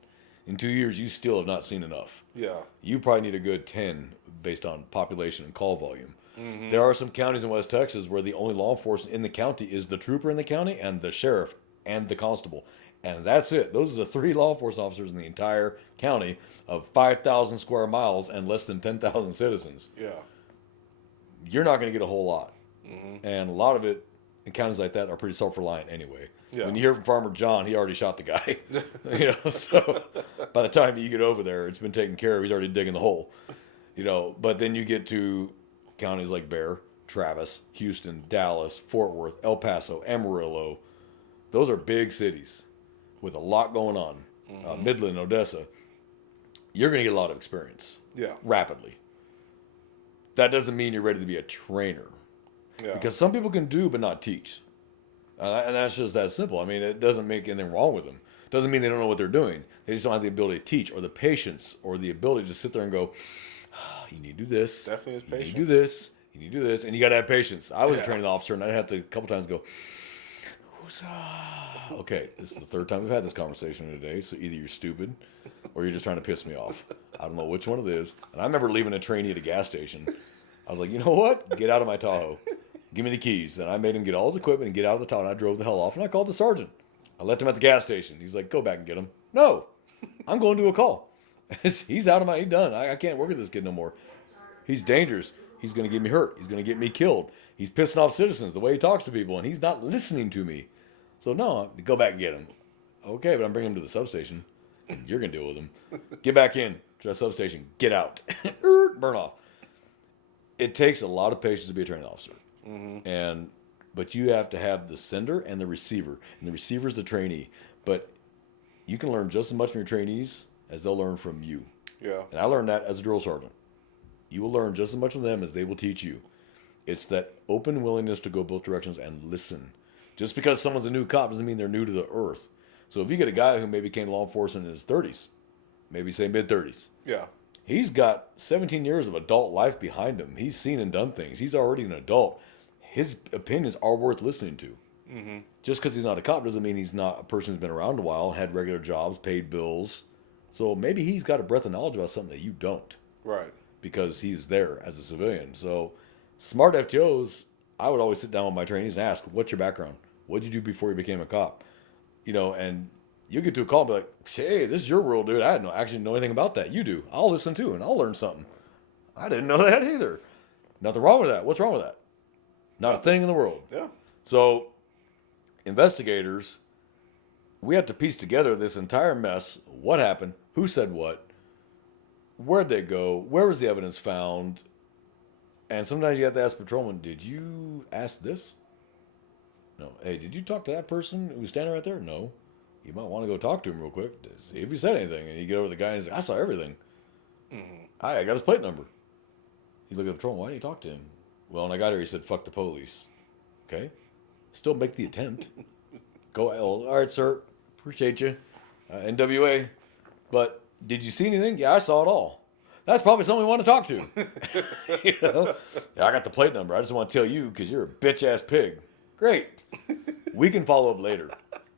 in 2 years, you still have not seen enough. Yeah. You probably need a good 10 based on population and call volume. Mm-hmm. There are some counties in West Texas where the only law enforcement in the county is the trooper in the county and the sheriff and the constable. And that's it. Those are the 3 law enforcement officers in the entire county of 5,000 square miles and less than 10,000 citizens. Yeah. You're not going to get a whole lot. Mm-hmm. And a lot of it in counties like that are pretty self-reliant anyway. Yeah. When you hear from Farmer John, he already shot the guy. You know, so by the time you get over there, it's been taken care of. He's already digging the hole. You know, but then you get to counties like Bear, Travis, Houston, Dallas, Fort Worth, El Paso, Amarillo. Those are big cities with a lot going on. Mm-hmm. Midland, Odessa. You're going to get a lot of experience. Yeah. Rapidly. That doesn't mean you're ready to be a trainer. Yeah. Because some people can do but not teach. And that's just that simple. I mean, it doesn't make anything wrong with them. It doesn't mean they don't know what they're doing. They just don't have the ability to teach or the patience or the ability to sit there and go, you need to do this. Definitely is patience. You need to do this. You need to do this. And you got to have patience. I was a training officer, and I had to a couple times go, okay, this is the third time we've had this conversation today, so either you're stupid or you're just trying to piss me off. I don't know which one it is. And I remember leaving a trainee at a gas station. I was like, you know what? Get out of my Tahoe. Give me the keys. And I made him get all his equipment and get out of the Tahoe, and I drove the hell off, and I called the sergeant. I left him at the gas station. He's like, go back and get him. No, I'm going to a call. He's out of my, he's done. I can't work with this kid no more. He's dangerous. He's going to get me hurt. He's going to get me killed. He's pissing off citizens the way he talks to people, and he's not listening to me. So no, go back and get him. Okay, but I'm bringing him to the substation. You're going to deal with him. Get back in to the substation. Get out. Burn off. It takes a lot of patience to be a training officer. Mm-hmm. But you have to have the sender and the receiver. And the receiver is the trainee. But you can learn just as much from your trainees as they'll learn from you. Yeah. And I learned that as a drill sergeant. You will learn just as much from them as they will teach you. It's that open willingness to go both directions and listen. Just because someone's a new cop doesn't mean they're new to the earth. So if you get a guy who maybe came to law enforcement in his 30s, maybe say mid-30s. Yeah. He's got 17 years of adult life behind him. He's seen and done things. He's already an adult. His opinions are worth listening to. Mm-hmm. Just because he's not a cop doesn't mean he's not a person who's been around a while, had regular jobs, paid bills. So maybe he's got a breadth of knowledge about something that you don't. Right. Because he's there as a civilian. So smart FTOs, I would always sit down with my trainees and ask, what's your background? What did you do before you became a cop? You know, and you get to a call and be like, hey, this is your world, dude. I actually know anything about that. You do. I'll listen too, and I'll learn something. I didn't know that either. Nothing wrong with that. What's wrong with that? Not a thing in the world. Yeah. So, investigators, we have to piece together this entire mess. What happened? Who said what? Where'd they go? Where was the evidence found? And sometimes you have to ask patrolman, did you ask this? No. Hey, did you talk to that person who was standing right there? No. You might want to go talk to him real quick to see if he said anything. And you get over to the guy and he's like, I saw everything. Mm-hmm. I got his plate number. You look at the patrolman, why didn't you talk to him? Well, when I got here, he said, fuck the police. Okay. Still make the attempt. Go, all right, sir. Appreciate you. NWA. But did you see anything? Yeah, I saw it all. That's probably someone we want to talk to. You know? Yeah, I got the plate number. I just want to tell you because you're a bitch-ass pig. Great. We can follow up later.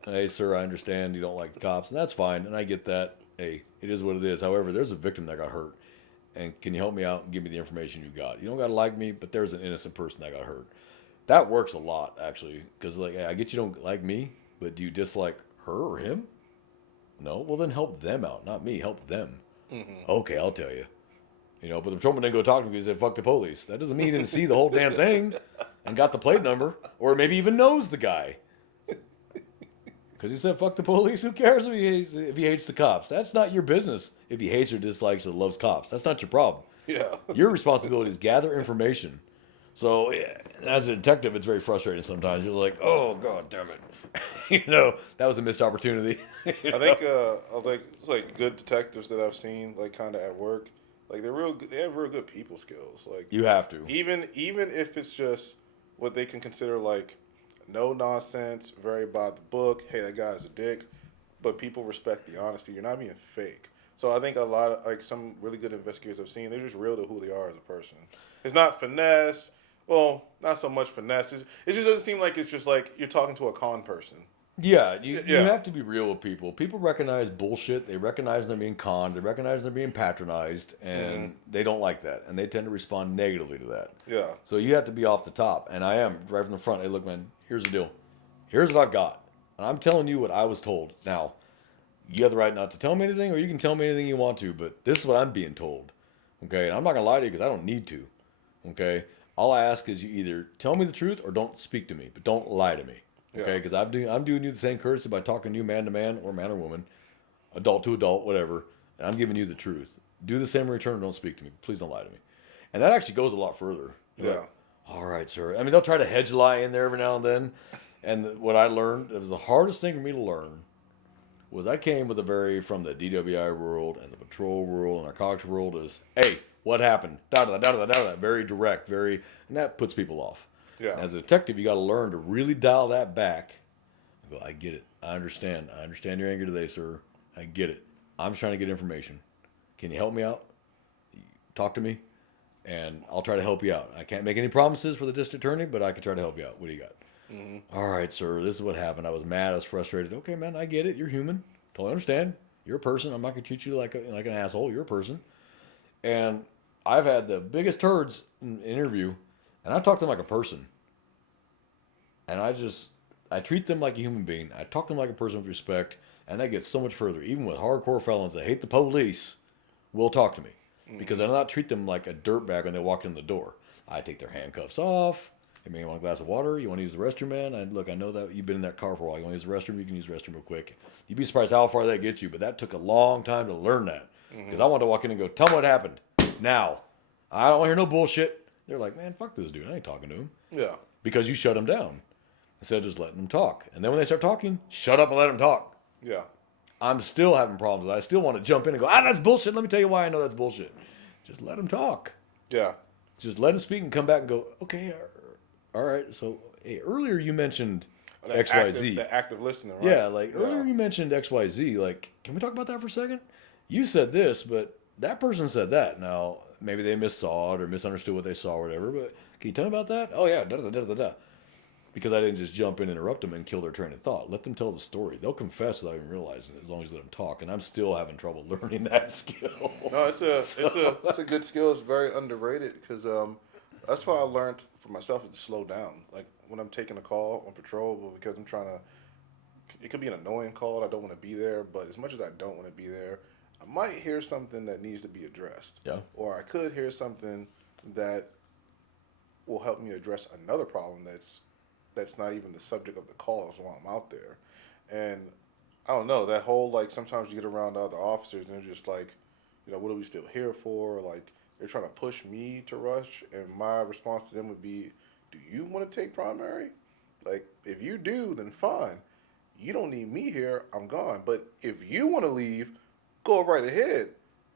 Hey, sir, I understand you don't like the cops, and that's fine, and I get that. Hey, it is what it is. However, there's a victim that got hurt, and can you help me out and give me the information you got? You don't got to like me, but there's an innocent person that got hurt. That works a lot, actually, because, like, hey, I get you don't like me, but do you dislike her or him? No? Well, then help them out, not me. Help them. Mm-hmm. Okay, I'll tell you. You know, but the patrolman didn't go talk to him because he said, fuck the police. That doesn't mean he didn't see the whole damn thing and got the plate number, or maybe even knows the guy. Because he said, fuck the police. Who cares if he hates the cops? That's not your business if he hates or dislikes or loves cops. That's not your problem. Yeah. Your responsibility is gather information So yeah, as a detective, it's very frustrating sometimes. You're like, oh god damn it, that was a missed opportunity. you I know? think like good detectives that I've seen like kind of at work, like they're real. They have real good people skills. Like You have to. even if it's just what they can consider like no nonsense, very by the book. Hey, that guy's a dick, but people respect the honesty. You're not being fake. So I think a lot of like some really good investigators I've seen, they're just real to who they are as a person. It's not finesse. Well, not so much finesse. It just doesn't seem like it's just like you're talking to a con person. Yeah, you Yeah. have to be real with people. People recognize bullshit. They recognize they're being conned. They recognize they're being patronized, and they don't like that. And they tend to respond negatively to that. Yeah. So you have to be off the top. And I am right from the front. Hey, look, man, here's the deal. Here's what I've got. And I'm telling you what I was told. Now, you have the right not to tell me anything, or you can tell me anything you want to, but this is what I'm being told. Okay? And I'm not going to lie to you because I don't need to. Okay? All I ask is you either tell me the truth or don't speak to me, but don't lie to me. Okay? Yeah. Because I'm doing you the same courtesy by talking to you man or man or woman, adult to adult, whatever, and I'm giving you the truth. Do the same in return or don't speak to me. Please don't lie to me. And that actually goes a lot further. You're Yeah. like, all right, sir. I mean, they'll try to hedge lie in there every now and then. And what I learned, it was the hardest thing for me to learn, was I came with from the DWI world and the patrol world and narcotics world is, hey, what happened? Da da da da da da. Very direct, and that puts people off. Yeah. As a detective, you got to learn to really dial that back. I go, I get it. I understand. I understand your anger today, sir. I get it. I'm just trying to get information. Can you help me out? Talk to me, and I'll try to help you out. I can't make any promises for the district attorney, but I can try to help you out. What do you got? All right, sir. This is what happened. I was mad. I was frustrated. Okay, man. I get it. You're human. Totally understand. You're a person. I'm not gonna treat you like an asshole. You're a person. And I've had the biggest turds in interview, and I talk to them like a person. And I treat them like a human being. I talk to them like a person with respect, and that gets so much further. Even with hardcore felons that hate the police, will talk to me because I do not treat them like a dirtbag when they walk in the door. I take their handcuffs off. Hey, man, you want a glass of water? You want to use the restroom, man? I know that you've been in that car for a while. You want to use the restroom? You can use the restroom real quick. You'd be surprised how far that gets you, but that took a long time to learn that. Because I wanted to walk in and go, tell me what happened. Now. I don't want to hear no bullshit. They're like, man, fuck this dude. I ain't talking to him. Yeah. Because you shut them down instead of just letting them talk. And then when they start talking, shut up and let them talk. Yeah. I'm still having problems with it. I still want to jump in and go, that's bullshit. Let me tell you why I know that's bullshit. Just let them talk. Yeah. Just let them speak and come back and go, okay, all right. So hey, earlier you mentioned XYZ. The active listening, right? Yeah, like earlier you mentioned XYZ. Like, can we talk about that for a second? You said this, but that person said that. Now, maybe they missaw it or misunderstood what they saw or whatever, but can you tell me about that? Oh, yeah, da-da-da-da-da. Because I didn't just jump in, interrupt them, and kill their train of thought. Let them tell the story. They'll confess without even realizing it, as long as you let them talk. And I'm still having trouble learning that skill. No, it's a good skill. It's very underrated because that's why I learned for myself is to slow down. Like when I'm taking a call on patrol, but because I'm trying to, it could be an annoying call. I don't want to be there, but as much as I don't want to be there, I might hear something that needs to be addressed. Yeah. Or I could hear something that will help me address another problem that's not even the subject of the calls while I'm out there. And I don't know, that whole like sometimes you get around other officers and they're just like, what are we still here for? Like they're trying to push me to rush, and my response to them would be, do you want to take primary? Like if you do, then fine. You don't need me here. I'm gone. But if you want to leave, go right ahead,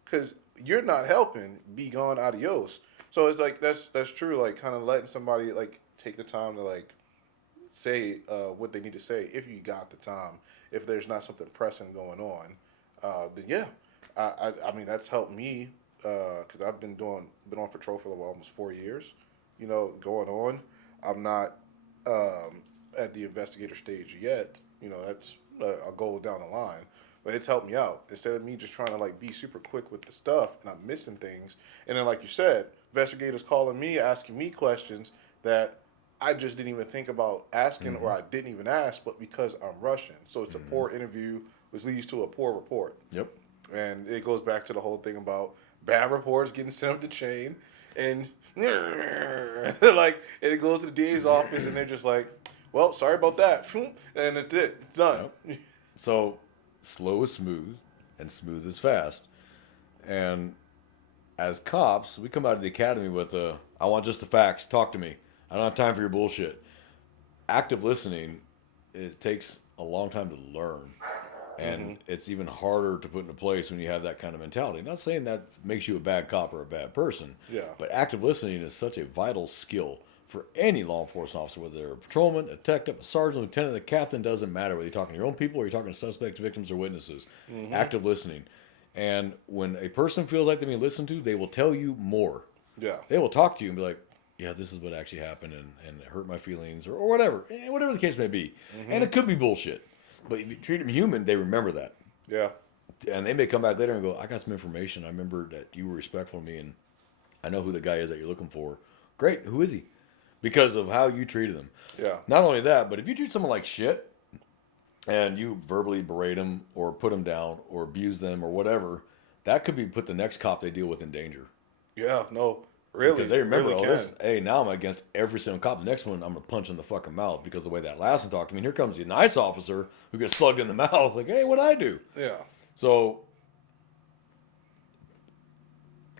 because you're not helping. Be gone, adios. So it's like that's true. Like kind of letting somebody like take the time to like say what they need to say if you got the time. If there's not something pressing going on, then yeah, I mean that's helped me because I've been on patrol for almost 4 years. Going on. I'm not at the investigator stage yet. That's a goal down the line. But it's helped me out. Instead of me just trying to like be super quick with the stuff and I'm missing things. And then like you said, investigators calling me, asking me questions that I just didn't even think about asking or I didn't even ask, but because I'm rushing. So it's a poor interview, which leads to a poor report. Yep. And it goes back to the whole thing about bad reports getting sent up the chain and like and it goes to the DA's office and they're just like, well, sorry about that. And that's it. It's done. Yep. So slow is smooth and smooth is fast. And as cops, we come out of the academy with I want just the facts. Talk to me. I don't have time for your bullshit. Active listening, it takes a long time to learn. And it's even harder to put into place when you have that kind of mentality. Not saying that makes you a bad cop or a bad person. Yeah. But active listening is such a vital skill for any law enforcement officer, whether they're a patrolman, a detective, a sergeant, lieutenant, a captain, doesn't matter whether you're talking to your own people or you're talking to suspects, victims, or witnesses. Active listening. And when a person feels like they're being listened to, they will tell you more. Yeah. They will talk to you and be like, yeah, this is what actually happened and it hurt my feelings or whatever. Whatever the case may be. And it could be bullshit. But if you treat them human, they remember that. Yeah. And they may come back later and go, I got some information. I remember that you were respectful to me and I know who the guy is that you're looking for. Great. Who is he? Because of how you treated them. Yeah. Not only that, but if you treat someone like shit and you verbally berate them or put them down or abuse them or whatever, that could be put the next cop they deal with in danger. Yeah. No. Really. Because they remember, really this, hey, now I'm against every single cop. The next one, I'm going to punch in the fucking mouth because of the way that last one talked to me. And here comes the nice officer who gets slugged in the mouth. Like, hey, what'd I do? Yeah. So,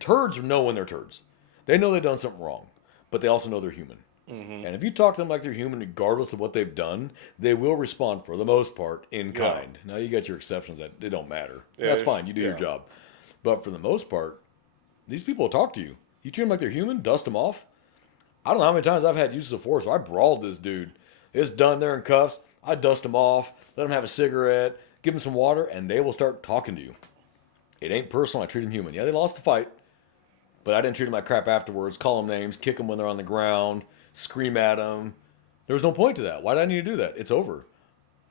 turds know when they're turds. They know they've done something wrong, but they also know they're human. And if you talk to them like they're human, regardless of what they've done, they will respond for the most part in kind. Now, you got your exceptions that they don't matter. Yeah, That's fine. You do your job. But for the most part, these people will talk to you. You treat them like they're human, dust them off. I don't know how many times I've had uses of force where I brawled this dude. It's done, they're in cuffs. I dust them off, let them have a cigarette, give them some water, and they will start talking to you. It ain't personal. I treat them human. Yeah, they lost the fight, but I didn't treat them like crap afterwards. Call them names, kick them when they're on the ground, scream at them. There was no point to that. Why did I need to do that? It's over.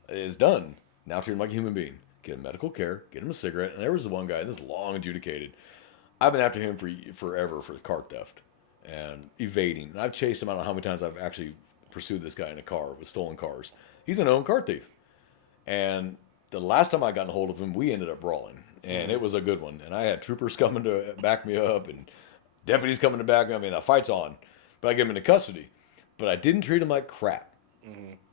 It's done. Now treat them like a human being. Get him medical care, get him a cigarette. And there was the one guy, and this is long adjudicated. I've been after him for forever for car theft and evading. And I've chased him. I don't know how many times I've actually pursued this guy in a car with stolen cars. He's a known car thief. And the last time I got a hold of him, we ended up brawling. And it was a good one. And I had troopers coming to back me up and deputies coming to back me up. I mean, the fight's on. But I get him into custody. But I didn't treat him like crap.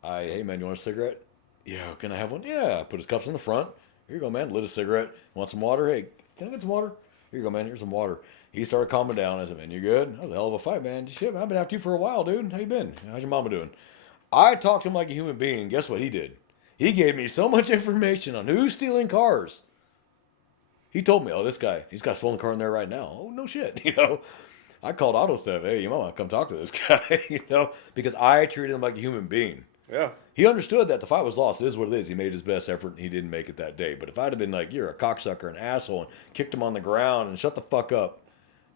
Hey, man, you want a cigarette? Yeah, can I have one? Yeah. I put his cups in the front. Here you go, man. Lit a cigarette. Want some water? Hey, can I get some water? Here you go, man. Here's some water. He started calming down. I said, man, you good? That was a hell of a fight, man. Shit, man, I've been after you for a while, dude. How you been? How's your mama doing? I talked to him like a human being. Guess what he did? He gave me so much information on who's stealing cars. He told me, oh, this guy, he's got a stolen car in there right now. Oh, no shit. I called auto theft. Hey, you might want to come talk to this guy, because I treated him like a human being. Yeah. He understood that the fight was lost. It is what it is. He made his best effort, and he didn't make it that day. But if I'd have been like, you're a cocksucker, an asshole, and kicked him on the ground and shut the fuck up,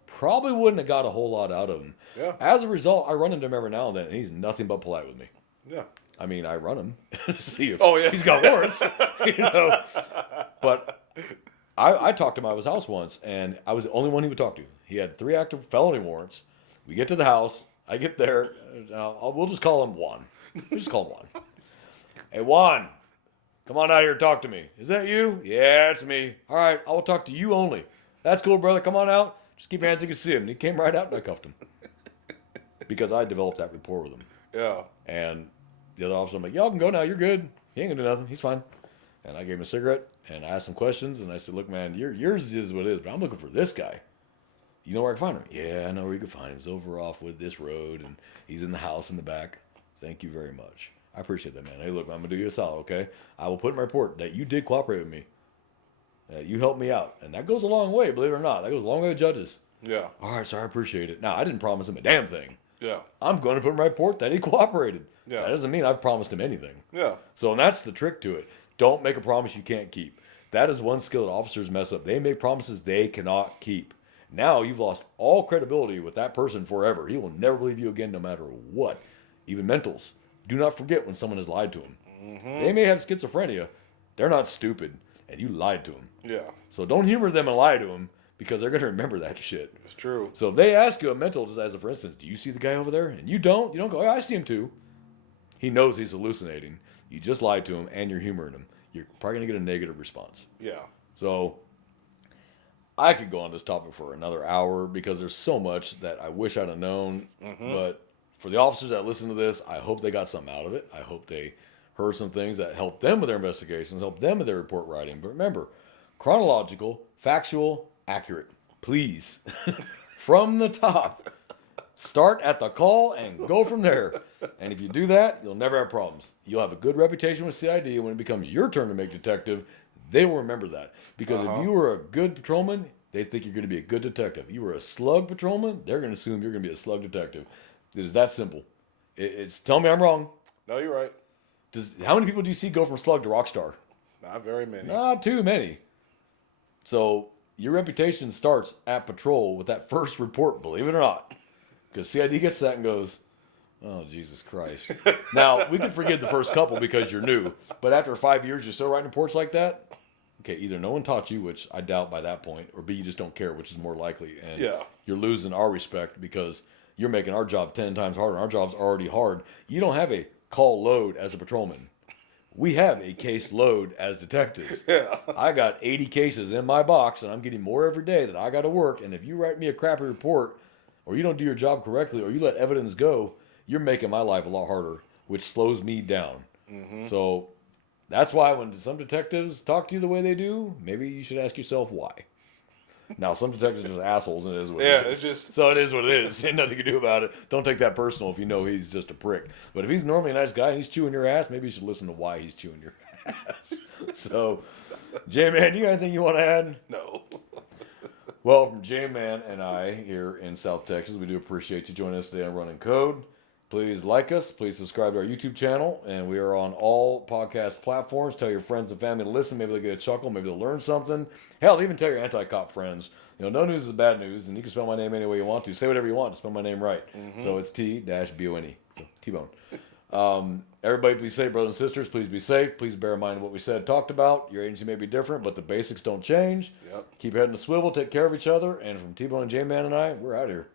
probably wouldn't have got a whole lot out of him. Yeah. As a result, I run into him every now and then, and he's nothing but polite with me. Yeah. I mean, I run him to see if Oh, yeah. he's got warrants, But I talked to him at his house once, and I was the only one he would talk to. He had 3 active felony warrants. We get to the house. I get there. We'll just call him Juan. We'll just call him Juan. Hey, Juan, come on out here and talk to me. Is that you? Yeah, it's me. All right, I will talk to you only. That's cool, brother. Come on out. Just keep your hands so you can see him. And he came right out, and I cuffed him. Because I developed that rapport with him. Yeah. And the other officer, I'm like, y'all can go now. You're good. He ain't going to do nothing. He's fine. And I gave him a cigarette, and I asked him questions, and I said, look, man, yours is what it is, but I'm looking for this guy. You know where I can find him? Yeah, I know where you can find him. He's over off with this road, and he's in the house in the back. Thank you very much. I appreciate that, man. Hey, look, I'm going to do you a solid, okay? I will put in my report that you did cooperate with me. That you helped me out. And that goes a long way, believe it or not. That goes a long way with judges. Yeah. All right, sir, I appreciate it. Now, I didn't promise him a damn thing. Yeah. I'm going to put in my report that he cooperated. Yeah. That doesn't mean I've promised him anything. Yeah. So, and that's the trick to it. Don't make a promise you can't keep. That is one skill that officers mess up. They make promises they cannot keep. Now you've lost all credibility with that person forever. He will never believe you again no matter what. Even mentals. Do not forget when someone has lied to them. They may have schizophrenia. They're not stupid. And you lied to them. Yeah. So don't humor them and lie to them because they're going to remember that shit. It's true. So if they ask you a mental, just as a for instance, do you see the guy over there? And you don't go, oh, I see him too. He knows he's hallucinating. You just lied to him and you're humoring him. You're probably going to get a negative response. Yeah. So I could go on this topic for another hour because there's so much that I wish I'd have known. But for the officers that listen to this, I hope they got something out of it. I hope they heard some things that helped them with their investigations, helped them with their report writing. But remember, chronological, factual, accurate. Please. From the top. Start at the call and go from there. And if you do that, you'll never have problems. You'll have a good reputation with CID, and when it becomes your turn to make detective, they will remember that. Because if you were a good patrolman, they think you're going to be a good detective. You were a slug patrolman, they're going to assume you're going to be a slug detective. It is that simple. It's tell me I'm wrong. No, you're right. How many people do you see go from slug to rock star? Not very many. Not too many. So your reputation starts at patrol with that first report, believe it or not. Because CID gets that and goes, oh, Jesus Christ. Now, we can forgive the first couple because you're new. But after 5 years, you're still writing reports like that? Okay, either no one taught you, which I doubt by that point, or B, you just don't care, which is more likely. And you're losing our respect because you're making our job 10 times harder. Our job's already hard. You don't have a call load as a patrolman. We have a case load as detectives. Yeah. I got 80 cases in my box, and I'm getting more every day that I got to work. And if you write me a crappy report, or you don't do your job correctly, or you let evidence go, you're making my life a lot harder, which slows me down. So that's why when some detectives talk to you the way they do, maybe you should ask yourself why. Now, some detectives are just assholes, and it is what it is. So it is what it is. Ain't nothing you can do about it. Don't take that personal if you know he's just a prick. But if he's normally a nice guy and he's chewing your ass, maybe you should listen to why he's chewing your ass. So, J-Man, you got anything you want to add? No. Well, from J-Man and I here in South Texas, we do appreciate you joining us today on Running Code. Please like us. Please subscribe to our YouTube channel. And we are on all podcast platforms. Tell your friends and family to listen. Maybe they'll get a chuckle. Maybe they'll learn something. Hell, even tell your anti-cop friends. You know, no news is bad news. And you can spell my name any way you want to. Say whatever you want to spell my name right. So it's T-B-O-N-E. So T-Bone. Everybody be safe, brothers and sisters. Please be safe. Please bear in mind what we said, talked about. Your agency may be different, but the basics don't change. Yep. Keep heading to swivel. Take care of each other. And from T-Bone, J-Man, and I, we're out here.